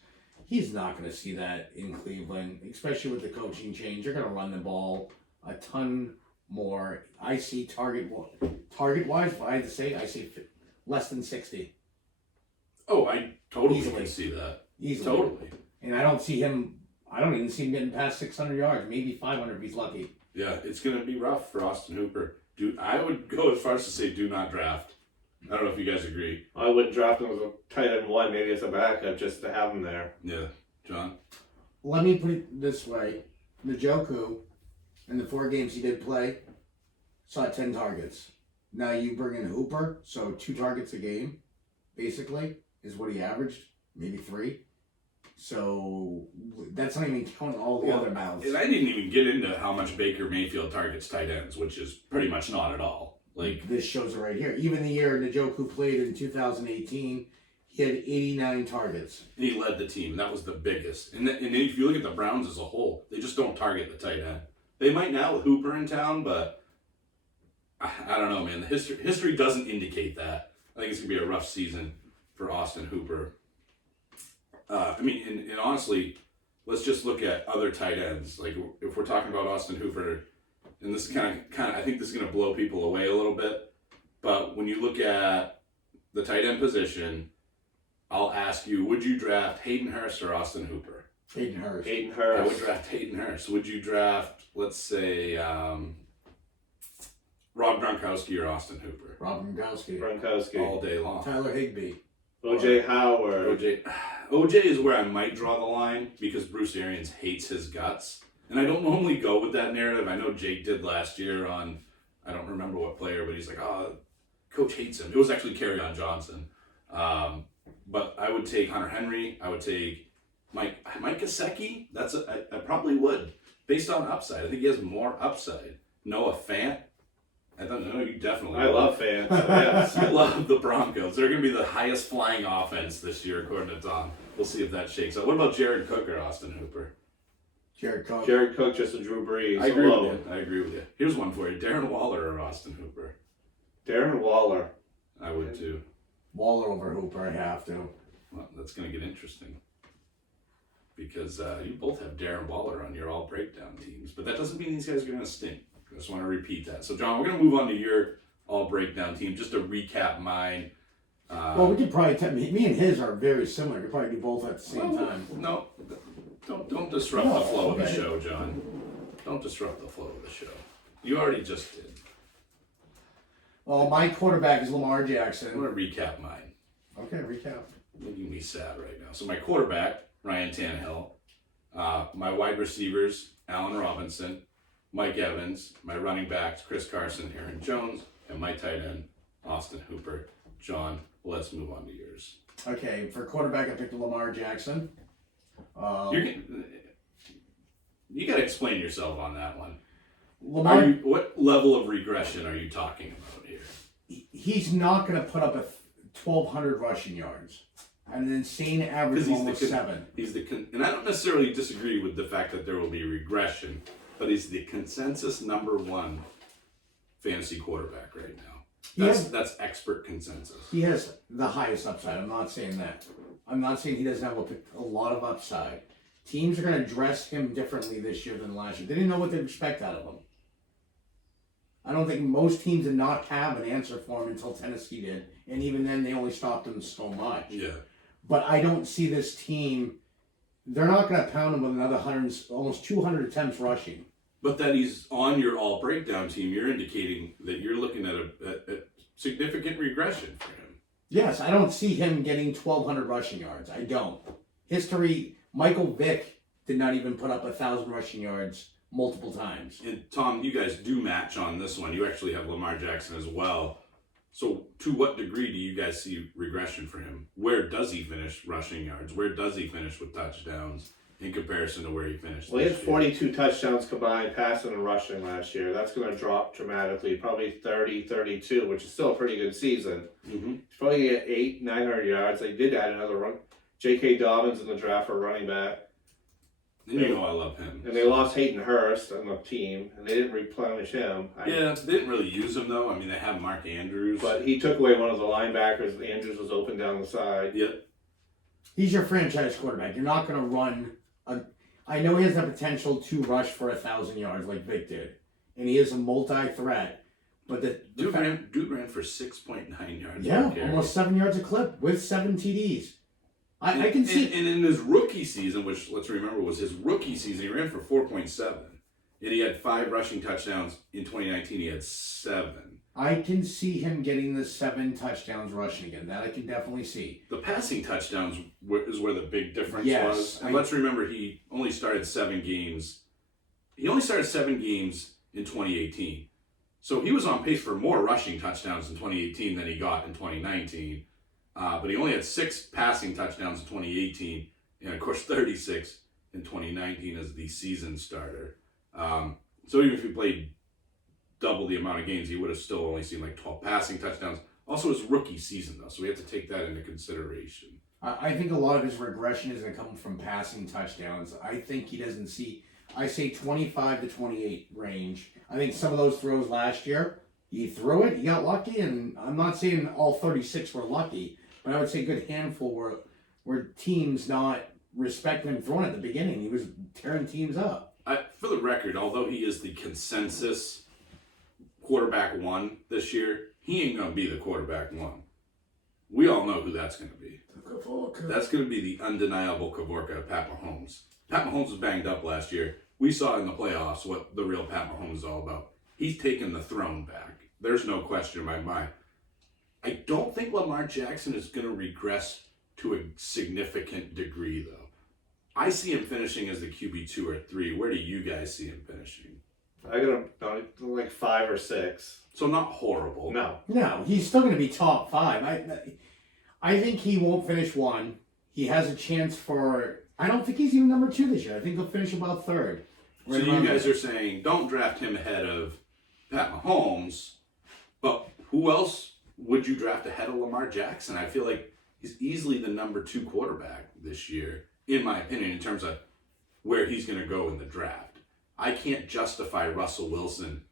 He's not going to see that in Cleveland, especially with the coaching change. You're going to run the ball a ton more. I see target-wise, if I had to say, I see less than 60. Oh, I totally Easily. can see that. Easily. Totally. And I don't even see him getting past 600 yards, maybe 500 if he's lucky. Yeah, it's going to be rough for Austin Hooper. I would go as far as to say do not draft. I don't know if you guys agree. I wouldn't draft him as a tight end 1, maybe as a backup, just to have him there. Yeah, John? Let me put it this way. Njoku, in the 4 games he did play, saw 10 targets. Now you bring in Hooper, so 2 targets a game, basically, is what he averaged. Maybe 3. So that's not even counting all the other mouths. And I didn't even get into how much Baker Mayfield targets tight ends, which is pretty much not at all. Like, this shows it right here. Even the year Njoku played in 2018, he had 89 targets. he led the team, and that was the biggest. And if you look at the Browns as a whole, they just don't target the tight end. They might now with Hooper in town, but I don't know, man. The history doesn't indicate that. I think it's going to be a rough season for Austin Hooper. And honestly, let's just look at other tight ends. Like, if we're talking about Austin Hooper, and this is kind of, I think this is going to blow people away a little bit. But when you look at the tight end position, I'll ask you, would you draft Hayden Hurst or Austin Hooper? Hayden Hurst. Hayden I Hurst. would draft Hayden Hurst. Would you draft, let's say, Rob Gronkowski or Austin Hooper? Rob Gronkowski. Gronkowski. All day long. Tyler Higbee. O.J. Howard. OJ is where I might draw the line because Bruce Arians hates his guts. And I don't normally go with that narrative. I know Jake did last year on, I don't remember what player, but he's like, oh, coach hates him. It was actually Kerryon Johnson. But I would take Hunter Henry. I would take Mike Gesicki. I probably would. Based on upside. I think he has more upside. Noah Fant. I don't know, you definitely I love fans. Yes. I love the Broncos. They're going to be the highest flying offense this year, according to Tom. We'll see if that shakes out. What about Jared Cook or Austin Hooper? Jared Cook. Jared Cook just a Drew Brees. I agree with you. Here's one for you. Darren Waller or Austin Hooper? Darren Waller. I would too. Waller over Hooper, I have to. Well, that's going to get interesting. Because you both have Darren Waller on your all breakdown teams. But that doesn't mean these guys are going to stink. I just want to repeat that. So, John, we're going to move on to your all breakdown team. Just to recap mine. Well, we could probably me and his are very similar. We could probably do both at the same time. No, don't disrupt the flow of the show, John. Don't disrupt the flow of the show. You already just did. Well, my quarterback is Lamar I'm Jackson. going to recap mine. Okay, recap. Making me sad right now. So my quarterback, Ryan Tannehill. My wide receivers, Allen Robinson, Mike Evans. My running backs, Chris Carson, Aaron Jones. And my tight end, Austin Hooper. John, let's move on to yours. Okay, for quarterback, I picked Lamar Jackson. You got to explain yourself on that one. Lamar, What level of regression are you talking about here? he's not going to put up a 1,200 rushing yards. An insane average of almost 7. And I don't necessarily disagree with the fact that there will be regression, but he's the consensus number 1 fantasy quarterback right now. That's expert consensus. He has the highest upside. I'm not saying that. I'm not saying he doesn't have a lot of upside. Teams are going to dress him differently this year than last year. They didn't know what to expect out of him. I don't think most teams did not have an answer for him until Tennessee did. And even then, they only stopped him so much. Yeah. But I don't see this team, they're not going to pound him with another almost 200 attempts rushing. But that he's on your all breakdown team, you're indicating that you're looking at a significant regression for him. Yes, I don't see him getting 1,200 rushing yards. I don't. History, Michael Vick did not even put up 1,000 rushing yards multiple times. And Tom, you guys do match on this one. You actually have Lamar Jackson as well. So to what degree do you guys see regression for him? Where does he finish rushing yards? Where does he finish with touchdowns in comparison to where he finished Well, he had this 42 touchdowns combined, passing and rushing last year. That's going to drop dramatically, probably 30, 32, which is still a pretty good season. Mm-hmm. He's probably going to get 900 yards. They did add another run. J.K. Dobbins in the draft for running back. And you know I love him. And they lost Hayden Hurst on the team, and they didn't replenish him. Yeah, they didn't really use him, though. I mean, they have Mark Andrews. But he took away one of the linebackers. Andrews was open down the side. Yeah. He's your franchise quarterback. You're not going to run I know he has the potential to rush for 1,000 yards like Vic did. And he is a multi-threat. But Duke ran for 6.9 yards. Yeah, almost 7 yards a clip with 7 TDs. I can see. And in his rookie season, which let's remember was his rookie season, he ran for 4.7. And he had 5 rushing touchdowns. In 2019, he had 7. I can see him getting the 7 touchdowns rushing again. That I can definitely see. The passing touchdowns is where the big difference was. And let's remember, he only started 7 games. He only started 7 games in 2018. So he was on pace for more rushing touchdowns in 2018 than he got in 2019. But he only had 6 passing touchdowns in 2018. And, of course, 36 in 2019 as the season starter. So even if he played double the amount of games, he would have still only seen like 12 passing touchdowns. Also his rookie season, though, so we have to take that into consideration. I think a lot of his regression is going to come from passing touchdowns. I think he doesn't see, I say 25 to 28 range. I think some of those throws last year, he threw it, he got lucky, and I'm not saying all 36 were lucky, but I would say a good handful were teams not respecting him throwing at the beginning. He was tearing teams up. For the record, although he is the consensus quarterback 1 this year, he ain't going to be the quarterback 1. We all know who that's going to be. That's going to be the undeniable Kavorka of Pat Mahomes. Pat Mahomes was banged up last year. We saw in the playoffs what the real Pat Mahomes is all about. He's taken the throne back. There's no question in my mind. I don't think Lamar Jackson is going to regress to a significant degree, though. I see him finishing as the QB 2 or 3. Where do you guys see him finishing? I got him like 5 or 6. So not horrible. No, he's still going to be top 5. I think he won't finish 1. He has a chance for. I don't think he's even number 2 this year. I think he'll finish about 3rd. So you guys are saying don't draft him ahead of Pat Mahomes, but who else would you draft ahead of Lamar Jackson? I feel like he's easily the number 2 quarterback this year, in my opinion, in terms of where he's going to go in the draft. I can't justify Russell Wilson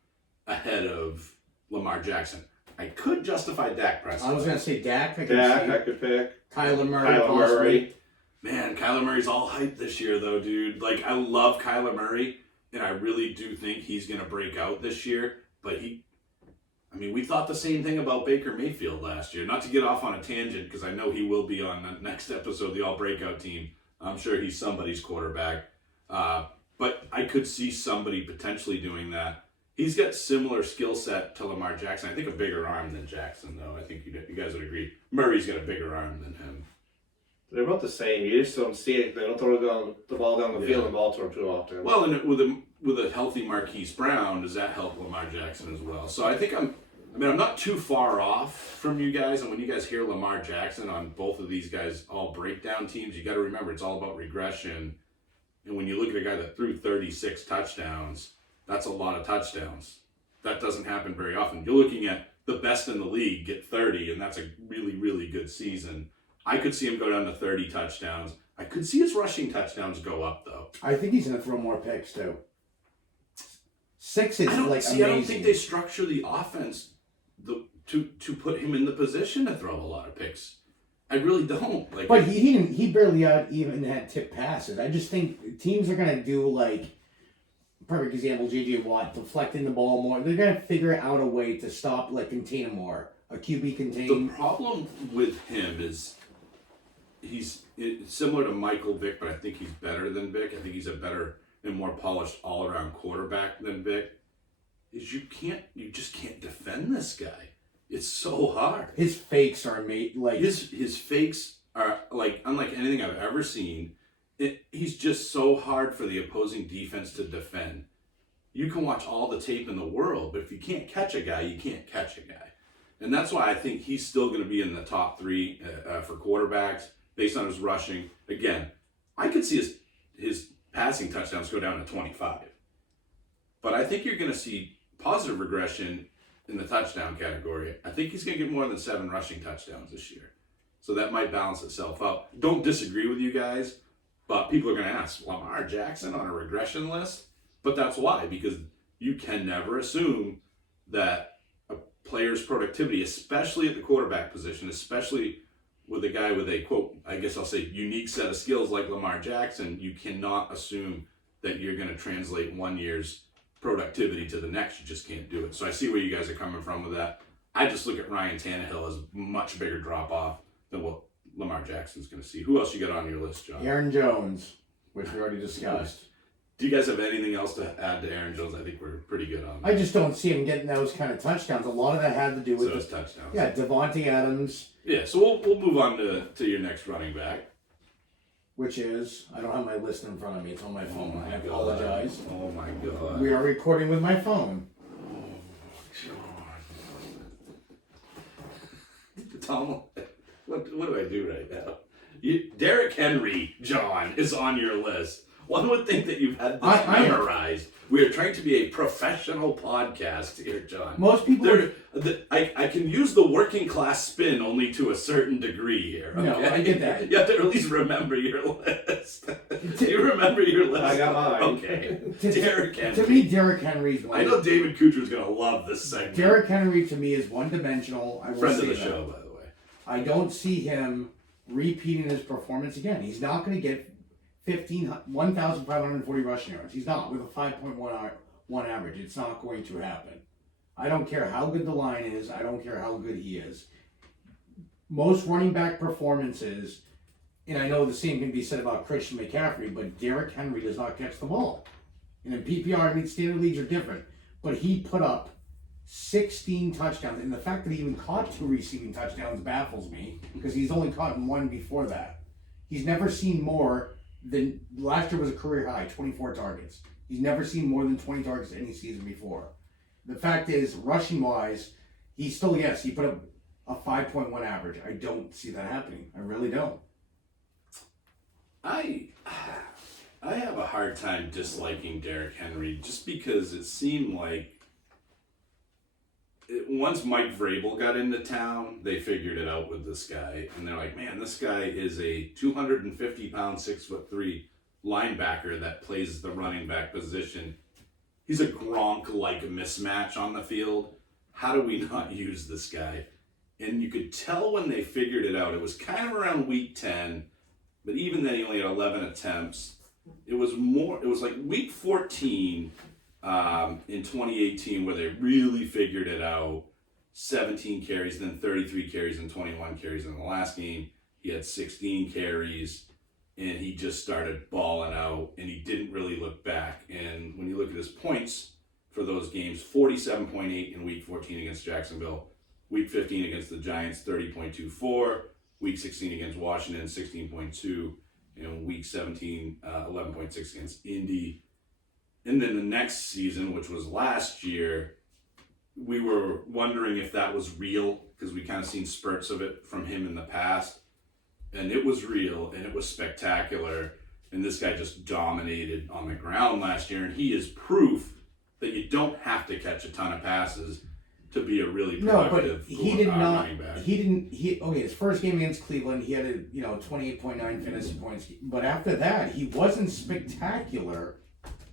ahead of Lamar Jackson. I could justify Dak Prescott. I was going to say Dak. I could pick. Kyler Murray. Kyler Murray. Man, Kyler Murray's all hyped this year, though, dude. Like, I love Kyler Murray, and I really do think he's going to break out this year. But we thought the same thing about Baker Mayfield last year. Not to get off on a tangent, because I know he will be on the next episode of the All Breakout Team. I'm sure he's somebody's quarterback. But I could see somebody potentially doing that. He's got similar skill set to Lamar Jackson. I think a bigger arm than Jackson, though. I think you guys would agree. Murray's got a bigger arm than him. They're about the same. You just don't see it. They don't throw the ball down the field in Baltimore too often. Well, and with a healthy Marquise Brown, does that help Lamar Jackson as well? So I think I'm not too far off from you guys. And when you guys hear Lamar Jackson on both of these guys all breakdown teams, you got to remember it's all about regression. And when you look at a guy that threw 36 touchdowns, that's a lot of touchdowns. That doesn't happen very often. You're looking at the best in the league get 30, and that's a really, really good season. I could see him go down to 30 touchdowns. I could see his rushing touchdowns go up, though. I think he's going to throw more picks, too. 6 is amazing. I don't think they structure the offense to put him in the position to throw a lot of picks. I really don't. But he barely even had tip passes. I just think teams are going to do, perfect example, J.J. Watt, deflecting the ball more. They're going to figure out a way to stop, contain him more. A QB contain. The problem with him is he's similar to Michael Vick, but I think he's better than Vick. I think he's a better and more polished all-around quarterback than Vick. Is you just can't defend this guy. It's so hard. His fakes are made his fakes are unlike anything I've ever seen. He's just so hard for the opposing defense to defend. You can watch all the tape in the world, but if you can't catch a guy, you can't catch a guy. And that's why I think he's still going to be in the top 3 for quarterbacks based on his rushing. Again, I could see his passing touchdowns go down to 25. But I think you're going to see positive regression in the touchdown category. I think he's going to get more than 7 rushing touchdowns this year. So that might balance itself out. Don't disagree with you guys, but people are going to ask, Lamar Jackson on a regression list? But that's why, because you can never assume that a player's productivity, especially at the quarterback position, especially with a guy with a, quote, I guess I'll say, unique set of skills like Lamar Jackson, you cannot assume that you're going to translate 1 year's productivity to the next. You just can't do it. So I see where you guys are coming from with that. I just look at Ryan Tannehill as much bigger drop-off than what Lamar Jackson's going to see. Who else you got on your list, John? Aaron Jones, which we already discussed. Do you guys have anything else to add to Aaron Jones? I think we're pretty good on that. I just don't see him getting those kind of touchdowns. A lot of that had to do with those touchdowns. Yeah, Devontae Adams. Yeah, so we'll move on to your next running back. Which is, I don't have my list in front of me. It's on my phone. I apologize. Oh my God. We are recording with my phone. Tom, what do I do right now? Derrick Henry, John, is on your list. One would think that you've had this memorized. We are trying to be a professional podcast here, John. Most people... I can use the working class spin only to a certain degree here. Okay? No, I get that. You have to at least remember your list. Do you remember your list? I got mine. Okay. Derrick Henry. To me, Derrick Henry's one. I know David Kucher's going to love this segment. Derrick Henry, to me, is one-dimensional. Friend of the show, by the way. I don't see him repeating his performance again. He's not going to get 1,540 rushing yards. He's not with a 5.1 average. It's not going to happen. I don't care how good the line is. I don't care how good he is. Most running back performances, and I know the same can be said about Christian McCaffrey, but Derrick Henry does not catch the ball. And in PPR, standard leagues are different. But he put up 16 touchdowns, and the fact that he even caught 2 receiving touchdowns baffles me because he's only caught 1 before that. He's never seen more than last year was a career high, 24 targets. He's never seen more than 20 targets any season before. The fact is, rushing wise, he still, yes, he put up a 5.1 average. I don't see that happening. I really don't. I have a hard time disliking Derrick Henry just because it seemed like once Mike Vrabel got into town, they figured it out with this guy. And they're like, man, this guy is a 250-pound, 6'3" linebacker that plays the running back position. He's a Gronk-like mismatch on the field. How do we not use this guy? And you could tell when they figured it out. It was kind of around week 10, but even then he only had 11 attempts. It was like week 14 in 2018 where they really figured it out. 17 carries, then 33 carries and 21 carries in the last game. He had 16 carries, and he just started balling out, and he didn't really look back. And when you look at his points for those games, 47.8 in week 14 against Jacksonville, week 15 against the Giants, 30.24, week 16 against Washington, 16.2, and week 17, 11.6 against Indy. And then the next season, which was last year, we were wondering if that was real because we kind of seen spurts of it from him in the past. And it was real, and it was spectacular. And this guy just dominated on the ground last year. And he is proof that you don't have to catch a ton of passes to be a really productive running back. His first game against Cleveland, he had 28.9 fantasy points. But after that, he wasn't spectacular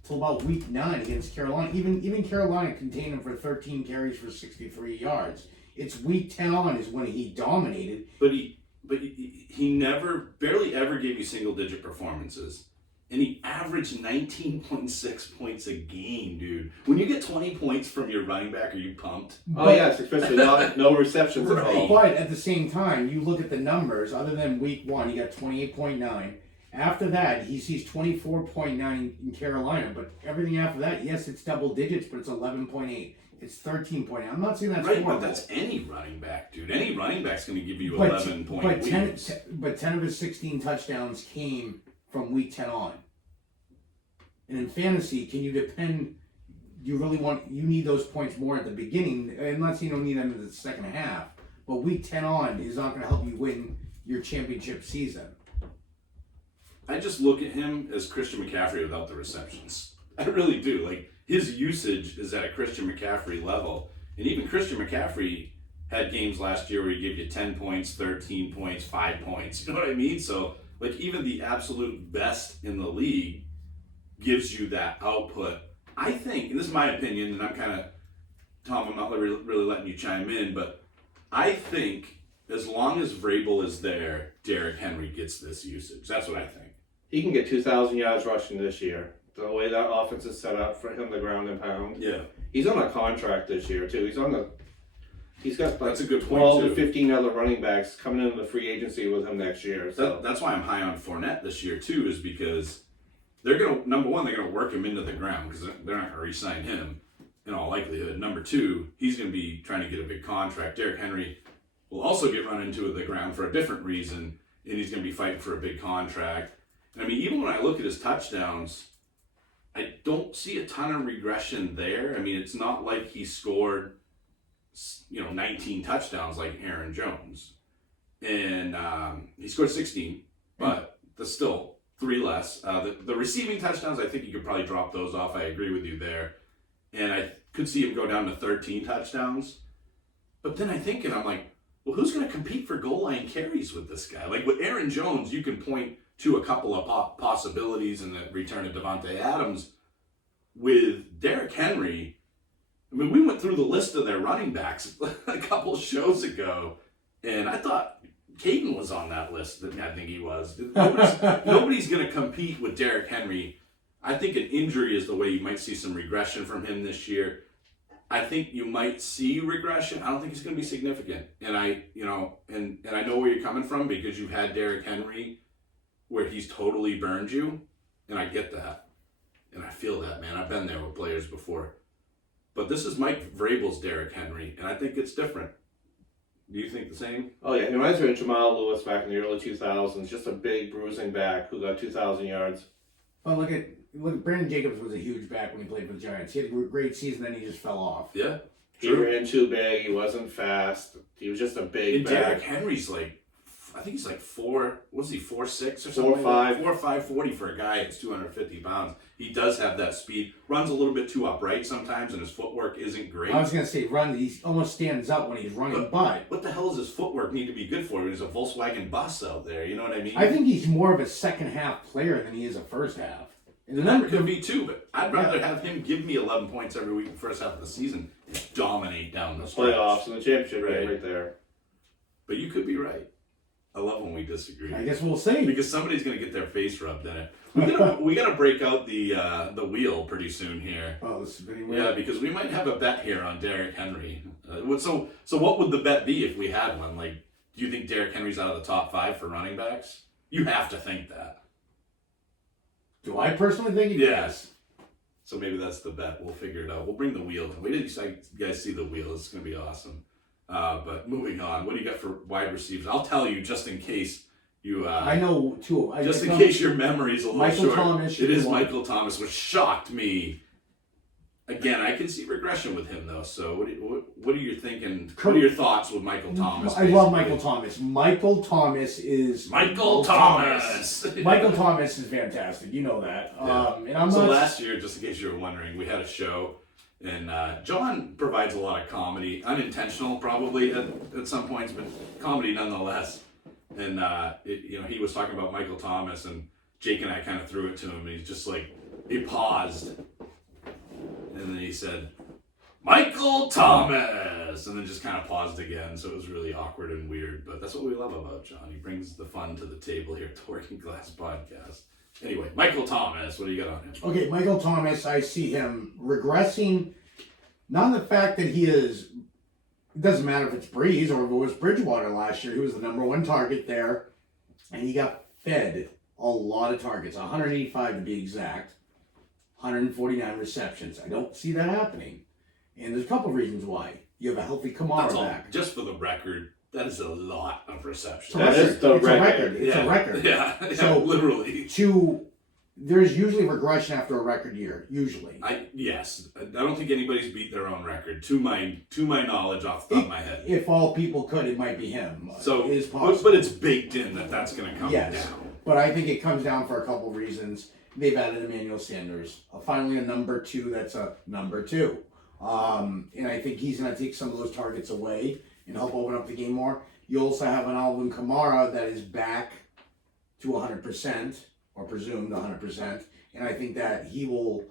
till about week 9 against Carolina. Even Carolina contained him for 13 carries for 63 yards. It's week 10 on is when he dominated. But he barely ever gave you single digit performances. And he averaged 19.6 points a game, dude. When you get 20 points from your running back, are you pumped? Yes, especially no receptions at all. But at the same time, you look at the numbers, other than week 1, he got 28.9. After that, he sees 24.9 in Carolina. But everything after that, yes, it's double digits, but it's 11.8. It's 13.8. I'm not saying that's right, horrible. but that's any running back, dude. Any running back's going to give you 11 point weeks. But 10 of his 16 touchdowns came from week 10 on. And in fantasy, can you depend? You need those points more at the beginning. I'm not saying you don't need them in the second half, but week 10 on is not going to help you win your championship season. I just look at him as Christian McCaffrey without the receptions. I really do. Like, his usage is at a Christian McCaffrey level. And even Christian McCaffrey had games last year where he gave you 10 points, 13 points, 5 points. You know what I mean? So, like, even the absolute best in the league gives you that output. I think, and this is my opinion, and I'm kind of, Tom, I'm not really letting you chime in, but I think as long as Vrabel is there, Derrick Henry gets this usage. That's what I think. He can get 2,000 yards rushing this year. The way that offense is set up for him to ground and pound. Yeah. He's on a contract this year, too. He's got like that's a good point 12 too. to 15 other running backs coming into the free agency with him next year. So that's why I'm high on Fournette this year, too, is because they're going to, number one, they're going to work him into the ground because they're not going to re-sign him in all likelihood. Number two, he's going to be trying to get a big contract. Derrick Henry will also get run into the ground for a different reason, and he's going to be fighting for a big contract. And I mean, even when I look at his touchdowns, I don't see a ton of regression there. I mean, it's not like he scored, 19 touchdowns like Aaron Jones. And he scored 16, but that's still 3 less. The receiving touchdowns, I think you could probably drop those off. I agree with you there. And I could see him go down to 13 touchdowns. But then I'm like, well, who's going to compete for goal line carries with this guy? Like with Aaron Jones, you can point to a couple of possibilities in the return of Devontae Adams. With Derrick Henry, I mean, we went through the list of their running backs a couple shows ago, and I thought Caden was on that list. I think he was. Nobody's going to compete with Derrick Henry. I think an injury is the way you might see some regression from him this year. I think you might see regression. I don't think it's going to be significant. And I know where you're coming from because you've had Derrick Henry where he's totally burned you, and I get that. And I feel that, man. I've been there with players before. But this is Mike Vrabel's Derrick Henry, and I think it's different. Do you think the same? Oh yeah, he reminds me of Jamal Lewis back in the early 2000s. Just a big bruising back who got 2,000 yards. Well, look at Brandon Jacobs was a huge back when he played for the Giants. He had a great season, then he just fell off. Yeah. He ran too big. He wasn't fast. He was just a big And back. Derrick Henry's like, I think he's like 4'6" or something. 4'5". 4'5", 40 for a guy that's 250 pounds. He does have that speed. Runs a little bit too upright sometimes, and his footwork isn't great. I was gonna say he almost stands up when he's running, but What the hell does his footwork need to be good for? He's a Volkswagen bus out there. You know what I mean? I think he's more of a second half player than he is a first half. And the That number could be too, but I'd rather have him give me 11 points every week in the first half of the season and dominate down the stretch. Playoffs and the championship game Right. right there. But you could be right. I love when we disagree. I guess we'll see. Because somebody's gonna get their face rubbed in it. We gotta break out the wheel pretty soon here. Oh, this is pretty Yeah, weird. because we might have a bet here on Derrick Henry. So what would the bet be if we had one? Like, do you think Derrick Henry's out of the top 5 for running backs? You have to think that. Do I personally think it? Yes. So maybe that's the bet. We'll figure it out. We'll bring the wheel. Wait till you guys see the wheel. It's gonna be awesome. But moving on, what do you got for wide receivers? I'll tell you just in case you. I know two. Just in case your memory's a little Michael short. Thomas should It is be one. Michael Thomas, which shocked me. Again, I can see regression with him though. So what are you thinking? What are your thoughts with Michael Thomas? I love Michael Thomas. Michael Thomas is Michael Thomas. Michael Thomas is fantastic. You know that. Yeah. And I'm So not. last year, just in case you were wondering, we had a show, and John provides a lot of comedy, unintentional probably at some points, but comedy nonetheless. And he was talking about Michael Thomas, and Jake and I kind of threw it to him, and he's just like, he paused, and then he said, Michael Thomas, and then just kind of paused again. So it was really awkward and weird, but that's what we love about John. He brings the fun to the table here at the Working Class Podcast. Anyway, Michael Thomas, what do you got on him? Okay, Michael Thomas, I see him regressing. Not in the fact that he is. It doesn't matter if it's Breeze or if it was Bridgewater last year. He was the number one target there, and he got fed a lot of targets, 185 to be exact, 149 receptions. I don't see that happening, and there's a couple of reasons why. You have a healthy Kamara That's all. back. Just for the record, that is a lot of receptions. That is the It's a record. record. It's yeah. a record. Yeah, So- literally. There's usually regression after a record year. Usually. Yes, I don't think anybody's beat their own record to my knowledge off the top of my head. If all people could, it might be him. So, it is possible. but it's baked in that's going to come Yes. down. But I think it comes down for a couple of reasons. They've added Emmanuel Sanders. Finally, a number 2 that's a number 2. And I think he's going to take some of those targets away and help open up the game more. You also have an Alvin Kamara that is back to 100%, or presumed 100%. And I think that he will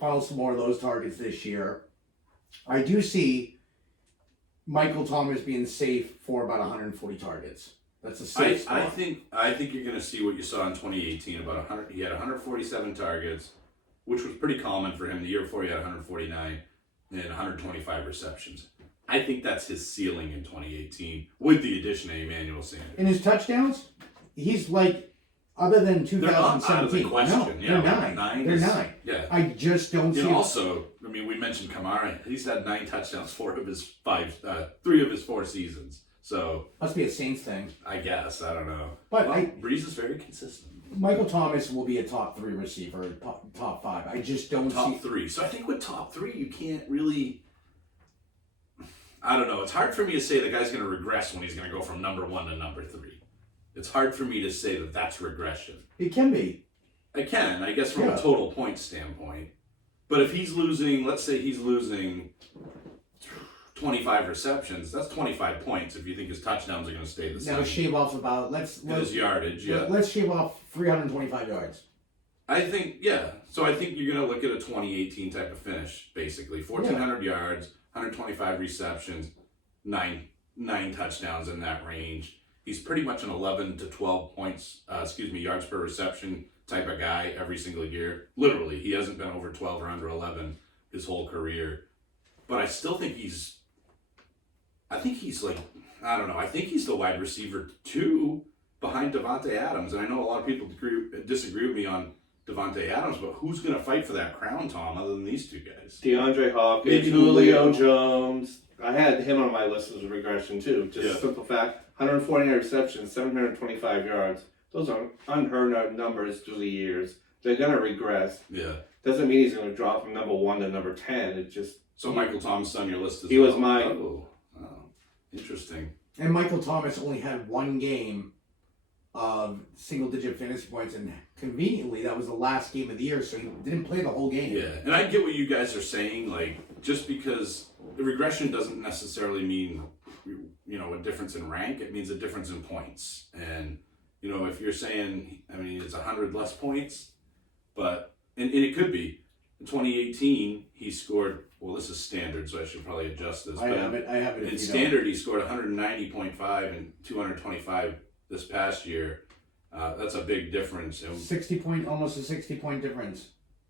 follow some more of those targets this year. I do see Michael Thomas being safe for about 140 targets. That's a safe spot. I think you're going to see what you saw in 2018. About 100. He had 147 targets, which was pretty common for him. The year before, he had 149 and 125 receptions. I think that's his ceiling in 2018 with the addition of Emmanuel Sanders. In his touchdowns, he's like, other than They're not out of the 2017, question. no, Yeah, they're 9. They're 9. Yeah. I just don't see. And also, I mean, we mentioned Kamara. He's had 9 touchdowns, 3 of his 4 seasons. So Must be a Saints thing. I guess I don't know. But Well, Breeze is very consistent. Michael Thomas will be a top 3 receiver, top 5. I just don't Top see. 3. So I think with top 3, you can't really. I don't know. It's hard for me to say the guy's going to regress when he's going to go from number 1 to number 3. It's hard for me to say that that's regression. It can be. I can, I guess, from a total point standpoint. But if he's losing, let's say he's losing 25 receptions, that's 25 points if you think his touchdowns are going to stay the same. Now shave off about And his yardage, yeah. Let's shave off 325 yards. I think, yeah. So I think you're going to look at a 2018 type of finish, basically. 1,400 yards, 125 receptions, 9 touchdowns in that range. He's pretty much an 11 to 12 yards per reception type of guy every single year. Literally, he hasn't been over 12 or under 11 his whole career. But I still think he's like, I don't know, I think he's the wide receiver 2 behind Devontae Adams. And I know a lot of people disagree with me on Devontae Adams, but who's going to fight for that crown, Tom, other than these two guys? DeAndre Hopkins, Maybe Julio Julio. Jones. I had him on my list as a regression too. Just a simple fact: 149 receptions, 725 yards. Those are unheard of numbers through the years. They're gonna regress. Yeah. Doesn't mean he's gonna drop from number 1 to number 10. It just So Michael Thomas on your list as He well? was mine. Oh, interesting. And Michael Thomas only had one game of single-digit fantasy points, and conveniently, that was the last game of the year, so he didn't play the whole game. Yeah, and I get what you guys are saying. Like, just because the regression doesn't necessarily mean, a difference in rank. It means a difference in points. And if you're saying, it's 100 less points, but and it could be. In 2018, he scored. Well, this is standard, so I should probably adjust this. I have it. In standard, he scored 190.5 and 225 this past year. That's a big difference. Almost a 60-point difference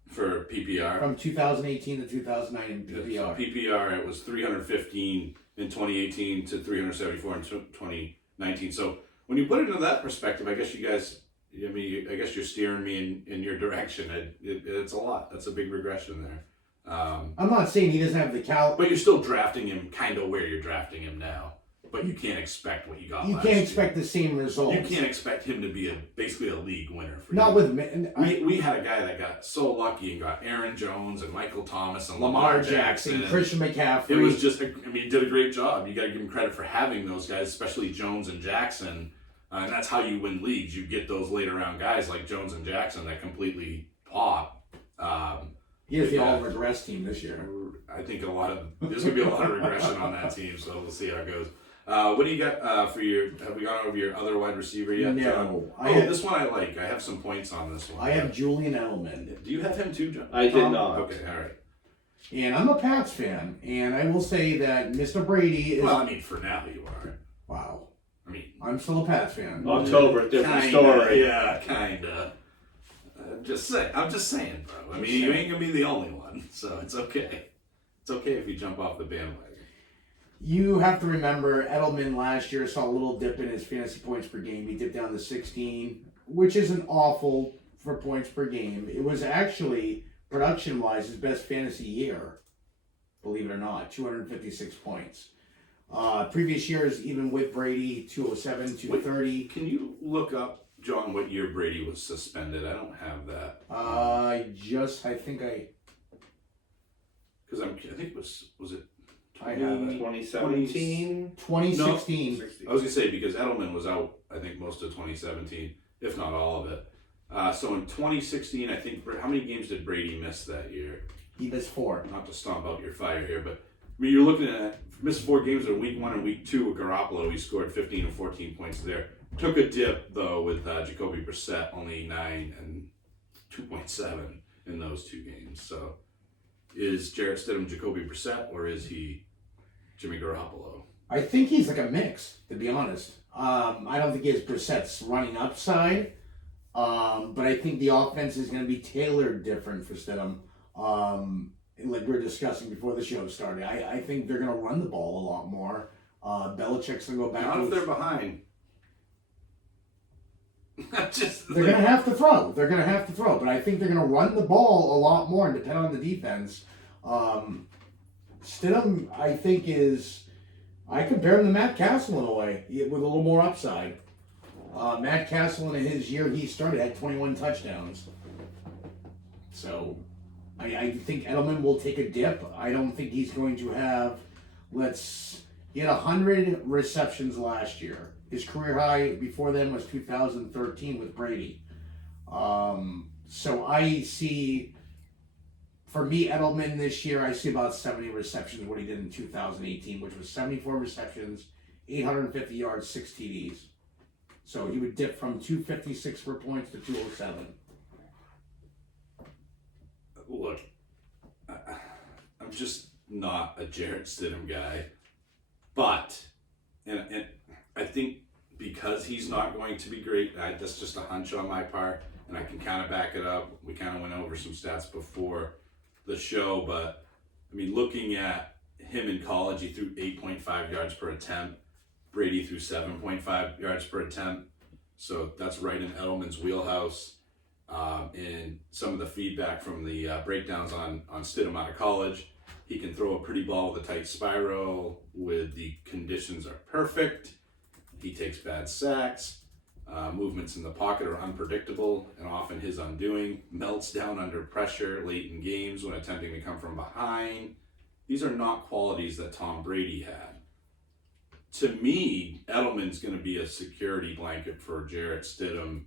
For PPR. from 2018 to 2009 in PPR. PPR, it was 315 in 2018 to 374 in 2019. So when you put it into that perspective, I guess you guys, I guess you're steering me in your direction. It's a lot. That's a big regression there. I'm not saying he doesn't have the caliber. But you're still drafting him kind of where you're drafting him now. But you can't expect what he got You last can't year. expect the same results. You can't expect him to be basically a league winner for Not you. with me. We had a guy that got so lucky and got Aaron Jones and Michael Thomas and Lamar Jackson, Christian McCaffrey. It was just, he did a great job. You got to give him credit for having those guys, especially Jones and Jackson. And that's how you win leagues. You get those later round guys like Jones and Jackson that completely pop. He has the all regress team this year. I think there's going to be a lot of regression on that team, so we'll see how it goes. What do you got have we gone over your other wide receiver yet, John? No. This one I like. I have some points on this one. I have Julian Edelman. Do you have him too, John? I did not. Okay, all right. And I'm a Pats fan, and I will say that Mr. Brady is... Well, for now you are. Wow. I'm still a Pats fan. October, different kinda, story. Yeah, kinda. I'm just saying, bro. You ain't gonna be the only one, so it's okay. It's okay if you jump off the bandwagon. You have to remember, Edelman last year saw a little dip in his fantasy points per game. He dipped down to 16, which isn't awful for points per game. It was actually, production-wise, his best fantasy year, believe it or not, 256 points. Previous years, even with Brady, 207, 230. Can you look up, John, what year Brady was suspended? I don't have that. Because I think it was it I have it. 2017? 2016. I was going to say, because Edelman was out, I think, most of 2017, if not all of it. So in 2016, I think, how many games did Brady miss that year? He missed 4. Not to stomp out your fire here, but you're looking at missed 4 games in week 1 and week 2 with Garoppolo. He scored 15 and 14 points there. Took a dip, though, with Jacoby Brissett, only 9 and 2.7 in those 2 games. So is Jarrett Stidham Jacoby Brissett, or is he Jimmy Garoppolo? I think he's like a mix, to be honest. I don't think he has Brissett's running upside, but I think the offense is going to be tailored different for Stidham. Like we were discussing before the show started, I think they're going to run the ball a lot more. Belichick's going to go back. Not if they're behind. They're going to have to throw. But I think they're going to run the ball a lot more and depend on the defense. Stidham, I think, I compare him to Matt Castle in a way, with a little more upside. Matt Castle, in his year he started, had 21 touchdowns. So I think Edelman will take a dip. I don't think he's going to have, he had 100 receptions last year. His career high before then was 2013 with Brady. So I see, for me, Edelman this year, I see about 70 receptions, what he did in 2018, which was 74 receptions, 850 yards, 6 TDs. So he would dip from 256 for points to 207. Look, I'm just not a Jarrett Stidham guy, but and I think because he's not going to be great, that's just a hunch on my part, and I can kind of back it up. We kind of went over some stats before the show, but looking at him in college, he threw 8.5 yards per attempt. Brady threw 7.5 yards per attempt, so that's right in Edelman's wheelhouse. And some of the feedback from the breakdowns on Stidham out of college, he can throw a pretty ball with a tight spiral with the conditions are perfect. He takes bad sacks. Movements in the pocket are unpredictable and often his undoing. Melts down under pressure late in games when attempting to come from behind. These are not qualities that Tom Brady had. To me, Edelman's going to be a security blanket for Jarrett Stidham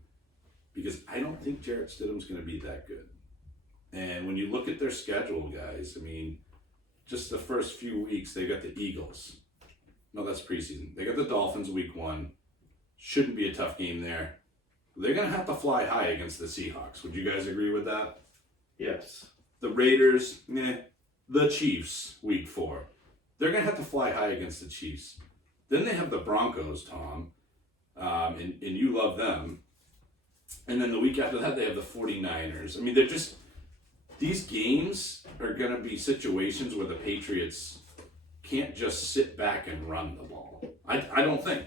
because I don't think Jarrett Stidham's going to be that good. And when you look at their schedule, guys, I mean, just the first few weeks, they got the Eagles. No, that's preseason. They got the Dolphins week 1. Shouldn't be a tough game there. They're going to have to fly high against the Seahawks. Would you guys agree with that? Yes. The Raiders, the Chiefs, week 4. They're going to have to fly high against the Chiefs. Then they have the Broncos, Tom, and you love them. And then the week after that, they have the 49ers. I mean, they're just, these games are going to be situations where the Patriots can't just sit back and run the ball. I don't think.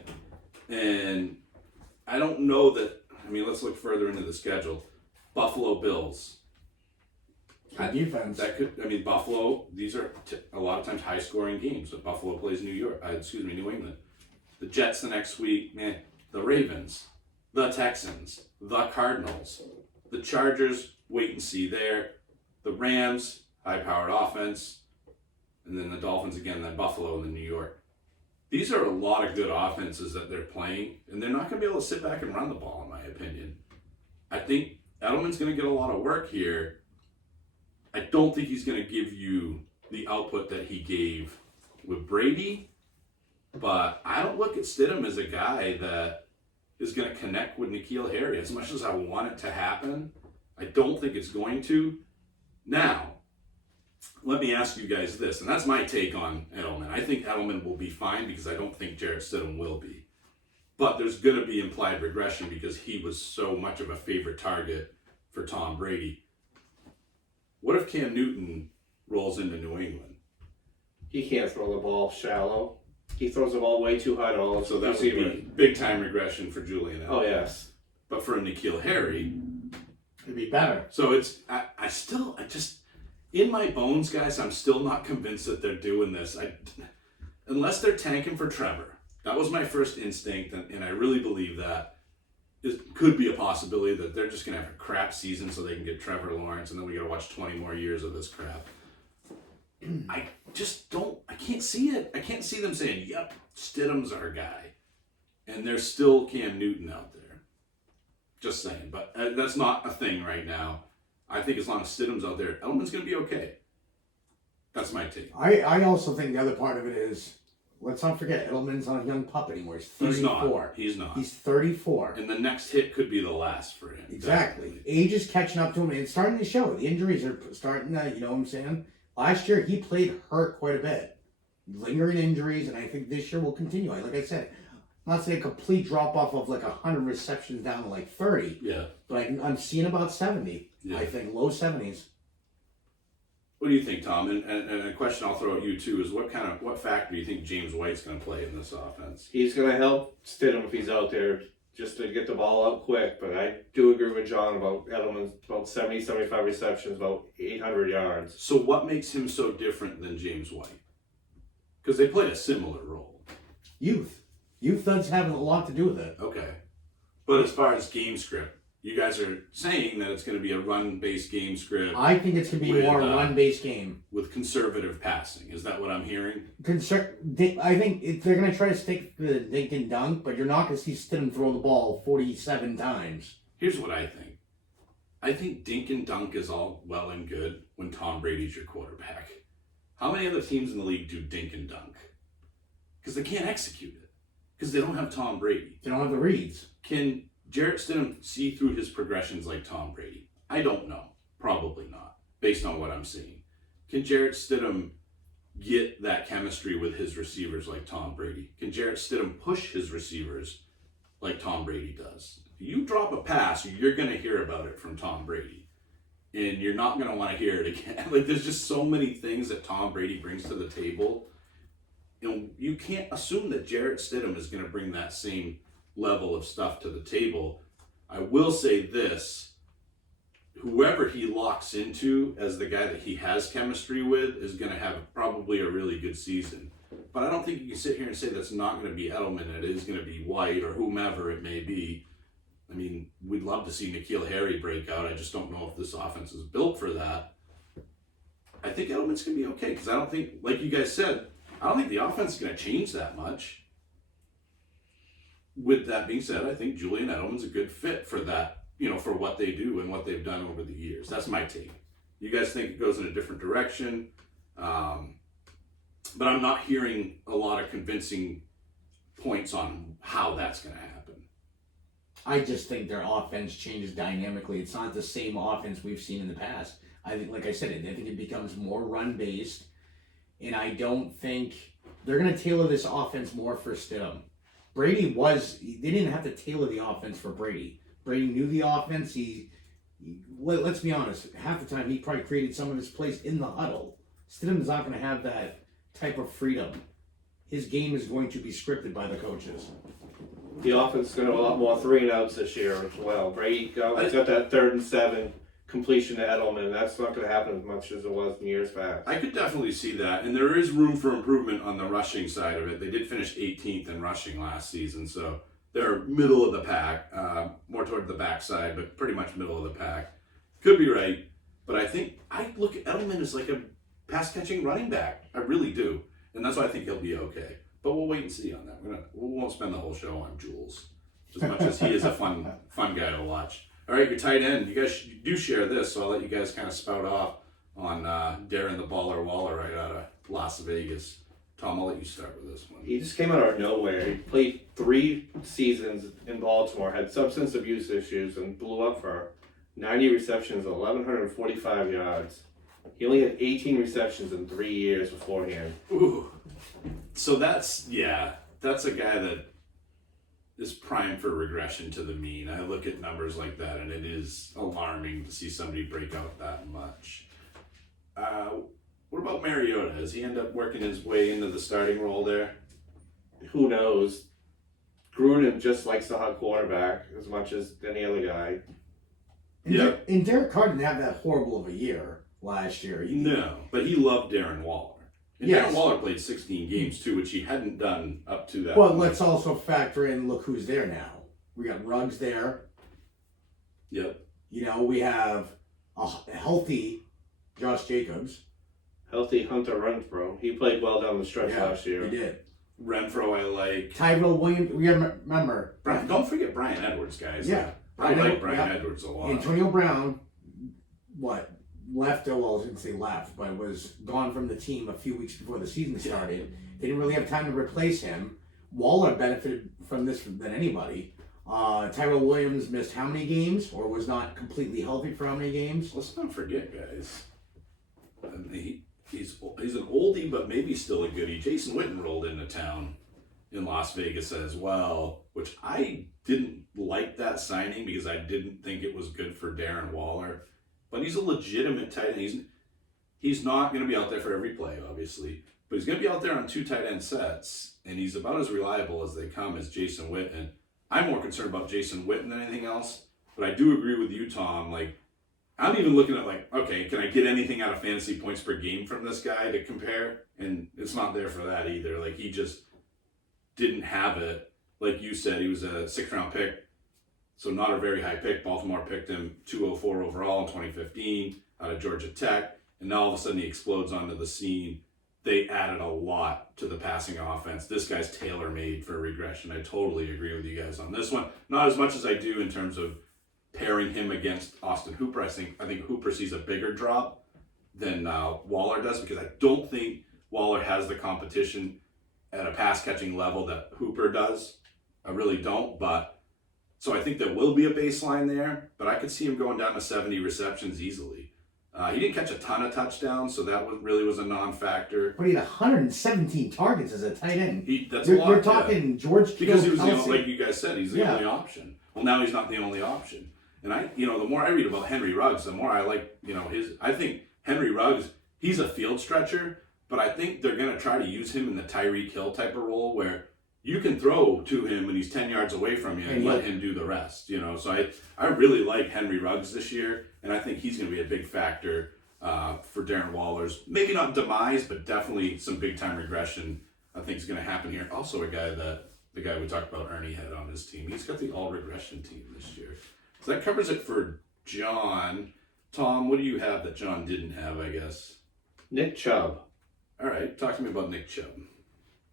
And I don't know that, I mean, let's look further into the schedule. Buffalo Bills. Good defense. That could, I mean, Buffalo, these are a lot of times high-scoring games. But Buffalo plays New England. The Jets the next week, the Ravens, the Texans, the Cardinals, the Chargers, wait and see there. The Rams, high-powered offense, and then the Dolphins again, then Buffalo, and then New York. These are a lot of good offenses that they're playing, and they're not going to be able to sit back and run the ball, in my opinion. I think Edelman's going to get a lot of work here. I don't think he's going to give you the output that he gave with Brady, but I don't look at Stidham as a guy that is going to connect with N'Keal Harry. As much as I want it to happen, I don't think it's going to. Now, let me ask you guys this, and that's my take on Edelman. I think Edelman will be fine because I don't think Jarrett Stidham will be. But there's going to be implied regression because he was so much of a favorite target for Tom Brady. What if Cam Newton rolls into New England? He can't throw the ball shallow. He throws the ball way too high to all of So that would receiver. be big time regression for Julian Edelman. Oh, yes. But for N'Keal Harry, It'd be better. so it's, I just, in my bones, guys, I'm still not convinced that they're doing this. Unless they're tanking for Trevor. That was my first instinct, and I really believe that it could be a possibility that they're just going to have a crap season so they can get Trevor Lawrence, and then we got to watch 20 more years of this crap. I just don't, I can't see it. I can't see them saying, yep, Stidham's our guy. And there's still Cam Newton out there. Just saying. But that's not a thing right now. I think as long as Stidham's out there, Edelman's going to be okay. That's my take. I also think the other part of it is, let's not forget, Edelman's not a young pup anymore. He's 34. He's not. He's 34. And the next hit could be the last for him. Exactly. Definitely. Age is catching up to him, and it's starting to show. The injuries are starting to, you know what I'm saying? Last year, he played hurt quite a bit. Lingering injuries, and I think this year will continue. Like I said, I'm not saying a complete drop-off of like 100 receptions down to like 30. Yeah. But I'm seeing about 70. Yeah. I think low 70s. What do you think, Tom? And a question I'll throw at you too is what factor do you think James White's going to play in this offense? He's going to help Stidham if he's out there just to get the ball out quick. But I do agree with John about Edelman's about 70, 75 receptions, about 800 yards. So what makes him so different than James White? Because they played a similar role. Youth does have a lot to do with it. Okay. But as far as game script, you guys are saying that it's going to be a run-based game script I think it's going to be more a run-based game. with conservative passing. Is that what I'm hearing? I think they're going to try to stick to the dink and dunk, but you're not going to see Stidham throw the ball 47 times. Here's what I think. I think dink and dunk is all well and good when Tom Brady's your quarterback. How many other teams in the league do dink and dunk? Because they can't execute it. Because they don't have Tom Brady. They don't have the reads. Can Jarrett Stidham see through his progressions like Tom Brady? I don't know. Probably not, based on what I'm seeing. Can Jarrett Stidham get that chemistry with his receivers like Tom Brady? Can Jarrett Stidham push his receivers like Tom Brady does? You drop a pass, you're going to hear about it from Tom Brady. And you're not going to want to hear it again. Like, there's just so many things that Tom Brady brings to the table. And you can't assume that Jarrett Stidham is going to bring that same level of stuff to the table. I will say this. whoever he locks into as the guy that he has chemistry with is going to have probably a really good season. But I don't think you can sit here and say that's not going to be Edelman. It is going to be White or whomever it may be. I mean, we'd love to see N'Keal Harry break out. I just don't know if this offense is built for that. I think Edelman's going to be okay because I don't think, like you guys said, I don't think the offense is going to change that much. With that being said, I think Julian Edelman's a good fit for that, for what they do and what they've done over the years. That's my take. You guys think it goes in a different direction, but I'm not hearing a lot of convincing points on how that's going to happen. I just think their offense changes dynamically. It's not the same offense we've seen in the past. I think, like I said, I think it becomes more run-based, and I don't think they're going to tailor this offense more for Stidham. Brady they didn't have to tailor the offense for Brady. Brady knew the offense. Let's be honest, half the time he probably created some of his plays in the huddle. Stidham's not going to have that type of freedom. His game is going to be scripted by the coaches. The offense is going to have a lot more 3-and-outs this year as well. Brady got that 3rd and 7 completion to Edelman. That's not going to happen as much as it was in years past. I could definitely see that, and there is room for improvement on the rushing side of it. They did finish 18th in rushing last season, so they're middle of the pack, more toward the back side, but pretty much middle of the pack. Could be right, but I look at Edelman as like a pass-catching running back. I really do, and that's why I think he'll be okay. But we'll wait and see on that. We won't spend the whole show on Jules, as much as he is a fun guy to watch. All right, your tight end. You guys do share this, so I'll let you guys kind of spout off on Darren the Baller Waller right out of Las Vegas. Tom, I'll let you start with this one. He just came out of nowhere. He played 3 seasons in Baltimore, had substance abuse issues, and blew up for 90 receptions, 1,145 yards. He only had 18 receptions in 3 years beforehand. Ooh. So that's a guy that is primed for regression to the mean. I look at numbers like that, and it is alarming to see somebody break out that much. What about Mariota? Does he end up working his way into the starting role there? Who knows? Gruden just likes the hot quarterback as much as any other guy. And Derek Carr didn't have that horrible of a year last year. No, but he loved Darren Waller. And yes. Darren Waller played 16 games too, which he hadn't done up to that Well, point. let's also factor in, look who's there now. We got Ruggs there. Yep. We have a healthy Josh Jacobs. Healthy Hunter Renfrow. He played well down the stretch last year. He did. Renfrow I like. Tyrell Williams, remember. Don't forget Brian Edwards, guys. Yeah. I like Brian Edwards a lot. Antonio Brown, left, I was going to say left, but was gone from the team a few weeks before the season started. They didn't really have time to replace him. Waller benefited from this than anybody. Tyrell Williams missed how many games, or was not completely healthy for how many games? Let's not forget, guys. He's an oldie, but maybe still a goodie. Jason Witten rolled into town in Las Vegas as well, which I didn't like that signing because I didn't think it was good for Darren Waller. But he's a legitimate tight end. He's not going to be out there for every play, obviously, but he's going to be out there on 2 tight end sets, and he's about as reliable as they come as Jason Witten. I'm more concerned about Jason Witten than anything else, but I do agree with you, Tom. I'm even looking at okay, can I get anything out of fantasy points per game from this guy to compare? And it's not there for that either. He just didn't have it. Like you said, he was a 6th-round pick, so not a very high pick. Baltimore picked him 204 overall in 2015 out of Georgia Tech, and now all of a sudden he explodes onto the scene. They added a lot to the passing offense. This guy's tailor-made for regression. I totally agree with you guys on this one. Not as much as I do in terms of pairing him against Austin Hooper. I think Hooper sees a bigger drop than Waller does, because I don't think Waller has the competition at a pass-catching level that Hooper does. I really don't, so I think there will be a baseline there, but I could see him going down to 70 receptions easily. He didn't catch a ton of touchdowns, so that really was a non-factor. But he had 117 targets as a tight end. That's a lot. You're talking George Kittle, because he was Kelsey. like you guys said, he's the only option. Well, now he's not the only option. And the more I read about Henry Ruggs, the more I like, I think Henry Ruggs, he's a field stretcher, but I think they're going to try to use him in the Tyreek Hill type of role where you can throw to him when he's 10 yards away from you and let him do the rest, you know. So I really like Henry Ruggs this year, and I think he's going to be a big factor for Darren Waller's, maybe not demise, but definitely some big-time regression I think is going to happen here. Also a guy that, the guy we talked about, Ernie, had on his team. He's got the all-regression team this year. So that covers it for John. Tom, what do you have that John didn't have, I guess? Nick Chubb. All right, talk to me about Nick Chubb.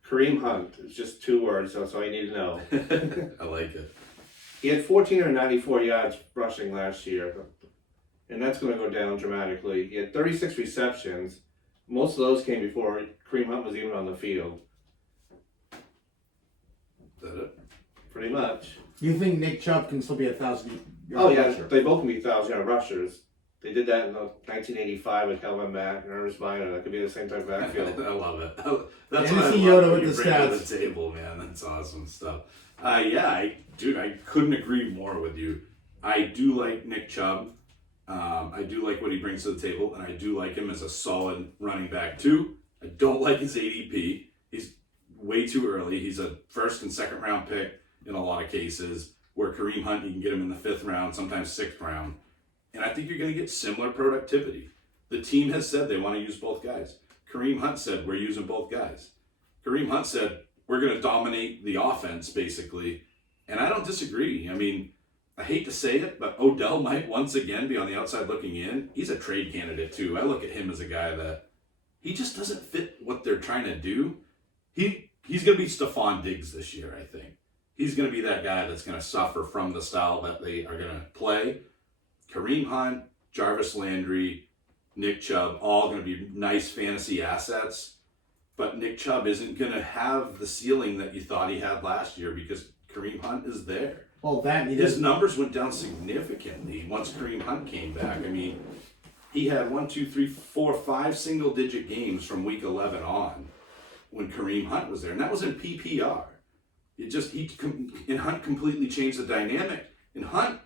Kareem Hunt. It's just 2 words, that's all you need to know. I like it. He had 1,494 yards rushing last year, and that's going to go down dramatically. He had 36 receptions. Most of those came before Kareem Hunt was even on the field. Is that it? Pretty much. You think Nick Chubb can still be 1,000 Oh, yeah, rusher? they both can be 1,000-yard rushers. They did that in 1985 with Calvin Mack and Ernest Bynum. That could be the same type of backfield. I love it. That's And what I it's love Yoda when with you the bring to stats. the table, man. That's awesome stuff. I couldn't agree more with you. I do like Nick Chubb. I do like what he brings to the table, and I do like him as a solid running back too. I don't like his ADP. He's way too early. He's a first and second round pick in a lot of cases, where Kareem Hunt, you can get him in the 5th round, sometimes 6th round. And I think you're going to get similar productivity. The team has said they want to use both guys. Kareem Hunt said, we're using both guys. Kareem Hunt said, we're going to dominate the offense, basically. And I don't disagree. I mean, I hate to say it, but Odell might once again be on the outside looking in. He's a trade candidate, too. I look at him as a guy that he just doesn't fit what they're trying to do. He's going to be Stephon Diggs this year, I think. He's going to be that guy that's going to suffer from the style that they are going to play. Kareem Hunt, Jarvis Landry, Nick Chubb, all going to be nice fantasy assets. But Nick Chubb isn't going to have the ceiling that you thought he had last year because Kareem Hunt is there. Well, His numbers went down significantly once Kareem Hunt came back. I mean, he had 5 single-digit games from week 11 on when Kareem Hunt was there, and that was in PPR. Hunt completely changed the dynamic, and Hunt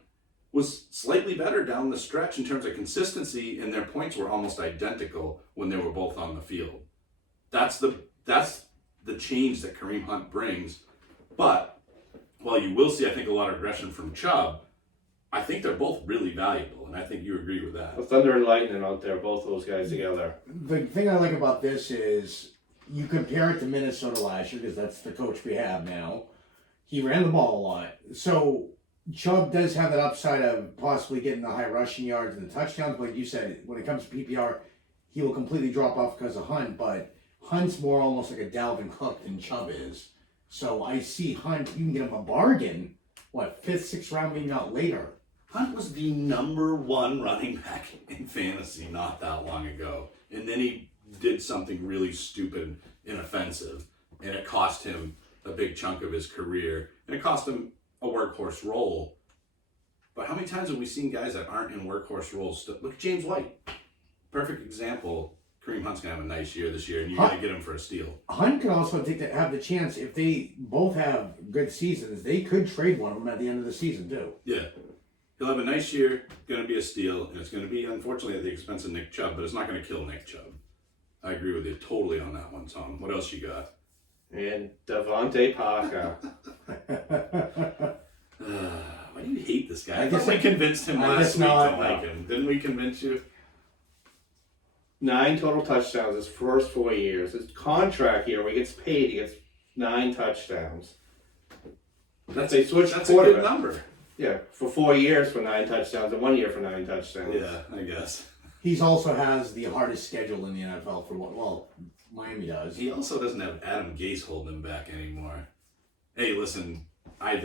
was slightly better down the stretch in terms of consistency, and their points were almost identical when they were both on the field. That's the change that Kareem Hunt brings. But while you will see, I think, a lot of regression from Chubb, I think they're both really valuable, and I think you agree with that. Well, Thunder and Lightning out there, both those guys together. The thing I like about this is you compare it to Minnesota last year, because that's the coach we have now. He ran the ball a lot. So Chubb does have that upside of possibly getting the high rushing yards and the touchdowns, but like you said, when it comes to PPR, he will completely drop off because of Hunt, but Hunt's more almost like a Dalvin Cook than Chubb is. So I see Hunt, you can get him a bargain, 5th, 6th round, maybe not later. Hunt was the number 1 running back in fantasy not that long ago. And then he did something really stupid and offensive, and it cost him a big chunk of his career, and it cost him a workhorse role. But how many times have we seen guys that aren't in workhorse roles? Look at James White. Perfect example. Kareem Hunt's going to have a nice year this year, and you're going to get him for a steal. Hunt can also have the chance, if they both have good seasons, they could trade one of them at the end of the season, too. Yeah. He'll have a nice year, going to be a steal, and it's going to be, unfortunately, at the expense of Nick Chubb, but it's not going to kill Nick Chubb. I agree with you totally on that one, Tom. What else you got? And Devontae Parker. Why do you hate this guy? I guess thought we convinced him last week not, to like him. Didn't we convince you? 9 total touchdowns his first 4 years. His contract year, where he gets paid, he gets 9 touchdowns. That's They a switched good quarterback. number. Yeah, for 4 years for 9 touchdowns and 1 year for 9 touchdowns. Yeah, I guess. He also has the hardest schedule in the NFL for Miami does. He also doesn't have Adam Gase holding him back anymore. Hey, listen, I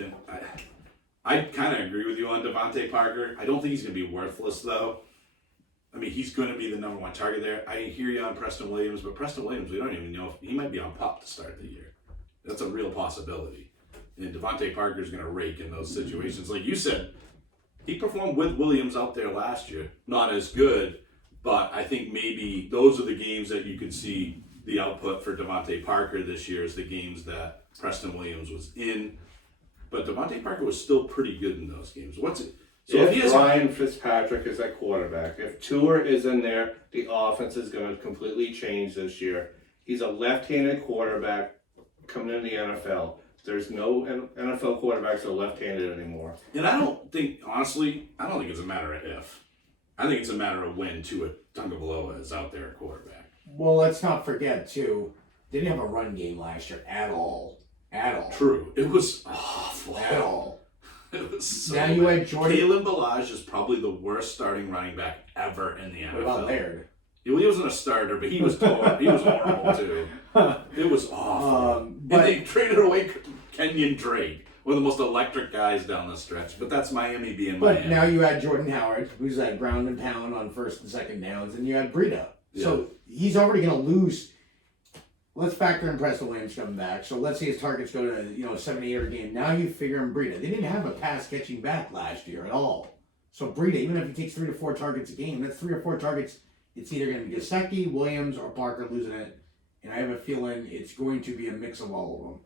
kind of agree with you on Devontae Parker. I don't think he's going to be worthless, though. I mean, he's going to be the number 1 target there. I hear you on Preston Williams, but Preston Williams, we don't even know if he might be on PUP to start the year. That's a real possibility. And Devontae Parker's going to rake in those situations. Like you said, he performed with Williams out there last year. Not as good, but I think maybe those are the games that you could see the output for Devontae Parker this year is the games that Preston Williams was in. But Devontae Parker was still pretty good in those games. So if Ryan Fitzpatrick is at quarterback, if Tua is in there, the offense is going to completely change this year. He's a left-handed quarterback coming in the NFL. There's no NFL quarterbacks that are left-handed anymore. And I don't think it's a matter of if. I think it's a matter of when Tua Tagovailoa is out there at quarterback. Well, let's not forget, too, they didn't have a run game last year at all. At all. True. It was awful. At all. It was so Now you had Jordan. Kalen Ballage is probably the worst starting running back ever in the NFL. What about Laird? He wasn't a starter, but he was he was horrible too. It was awful. But and they traded away Kenyon Drake, one of the most electric guys down the stretch. But that's Miami being But Miami. now you had Jordan Howard, who's that ground and pound on first and second downs, and you had Breida. Yeah. So he's already going to lose. Let's factor in Preston Williams coming back. So let's say his targets go to 78 a game. Now you figure in Breida. They didn't have a pass catching back last year at all. So Breida, even if he takes 3 to 4 targets a game, that's 3 or 4 targets. It's either going to be Gesicki, Williams, or Parker losing it. And I have a feeling it's going to be a mix of all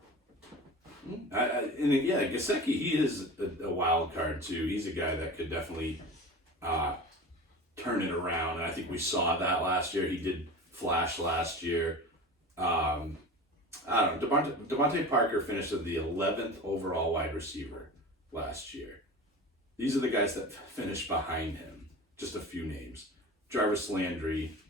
of them. Gesicki, he is a wild card too. He's a guy that could definitely turn it around. And I think we saw that last year. He did flash last year. I don't know. Devontae Parker finished as the 11th overall wide receiver last year. These are the guys that finished behind him. Just a few names. Jarvis Landry,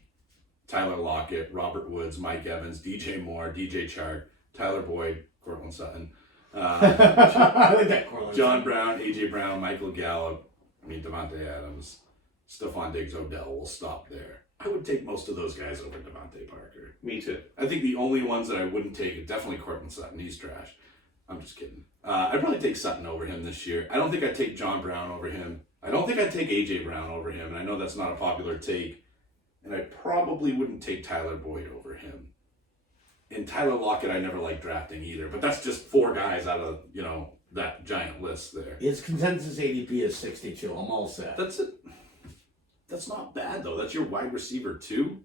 Tyler Lockett, Robert Woods, Mike Evans, DJ Moore, DJ Chark, Tyler Boyd, Cortland Sutton, John Brown, AJ Brown, Michael Gallup, Devontae Adams, Stephon Diggs, Odell. We'll stop there. I would take most of those guys over Devontae Parker. Me too. I think the only ones that I wouldn't take are definitely Cortland Sutton. He's trash. I'm just kidding. I'd probably take Sutton over him this year. I don't think I'd take John Brown over him. I don't think I'd take AJ Brown over him, and I know that's not a popular take. And I probably wouldn't take Tyler Boyd over him. And Tyler Lockett I never liked drafting either, but that's just 4 guys out of, that giant list there. His consensus ADP is 62. I'm all set. That's it. That's not bad though. That's your wide receiver too.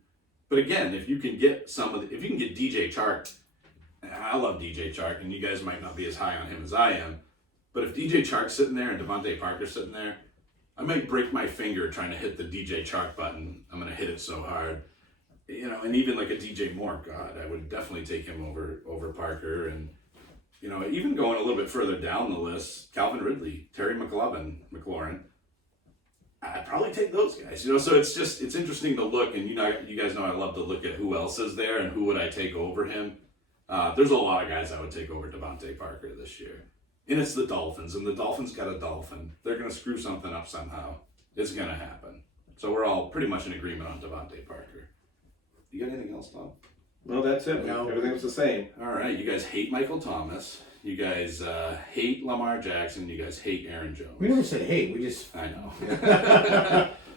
But again, if you can get if you can get DJ Chark, I love DJ Chark, and you guys might not be as high on him as I am. But if DJ Chark's sitting there and Devontae Parker's sitting there, I might break my finger trying to hit the DJ Chark button. I'm gonna hit it so hard, And even like a DJ Moore, God, I would definitely take him over Parker, and even going a little bit further down the list, Calvin Ridley, Terry McLaurin. I'd probably take those guys, so it's interesting to look, and you guys know I love to look at who else is there and who would I take over him. There's a lot of guys I would take over Devontae Parker this year. And it's the Dolphins, and the Dolphins got a Dolphin. They're going to screw something up somehow. It's going to happen. So we're all pretty much in agreement on Devontae Parker. You got anything else, Tom? No, that's it. No. Everything's the same. All right, you guys hate Michael Thomas. You guys hate Lamar Jackson. You guys hate Aaron Jones. We never said hate. We just... I know.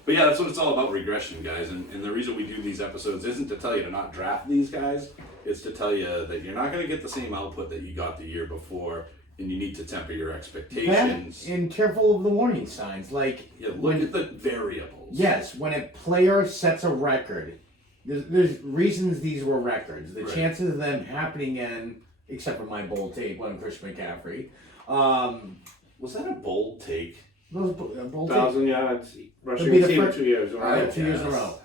But yeah, that's what it's all about, regression, guys. And the reason we do these episodes isn't to tell you to not draft these guys. It's to tell you that you're not going to get the same output that you got the year before, and you need to temper your expectations. And careful of the warning signs. Like, look at the variables. Yes, when a player sets a record, there's reasons these were records. The chances of them happening again, except for my bold take on Christian McCaffrey. Was that a bold take? Those bold 1,000 yards rushing It'll be the team first- 2 years. Right? 2 years in a row.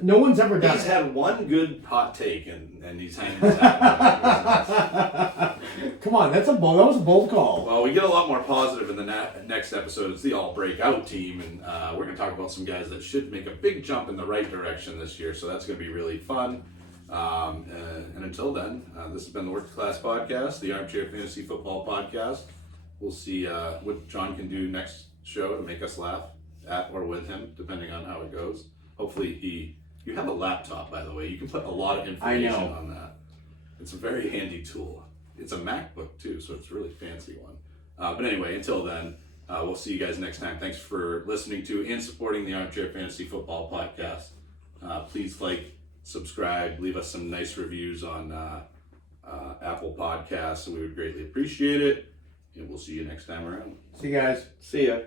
No one's ever done He's it. had one good hot take, and he's hanging his hat. Come on, that was a bold call. Well, we get a lot more positive in the next episode. It's the all breakout team, and we're going to talk about some guys that should make a big jump in the right direction this year. So that's going to be really fun. And until then, this has been the Working Class Podcast, the Armchair Fantasy Football Podcast. We'll see what John can do next show to make us laugh at or with him, depending on how it goes. Hopefully you have a laptop, by the way. You can put a lot of information on that. It's a very handy tool. It's a MacBook too, so it's a really fancy one. But anyway, until then, we'll see you guys next time. Thanks for listening to and supporting the Armchair Fantasy Football Podcast. Please subscribe, leave us some nice reviews on Apple Podcasts, and we would greatly appreciate it. And we'll see you next time around. See you guys. See ya.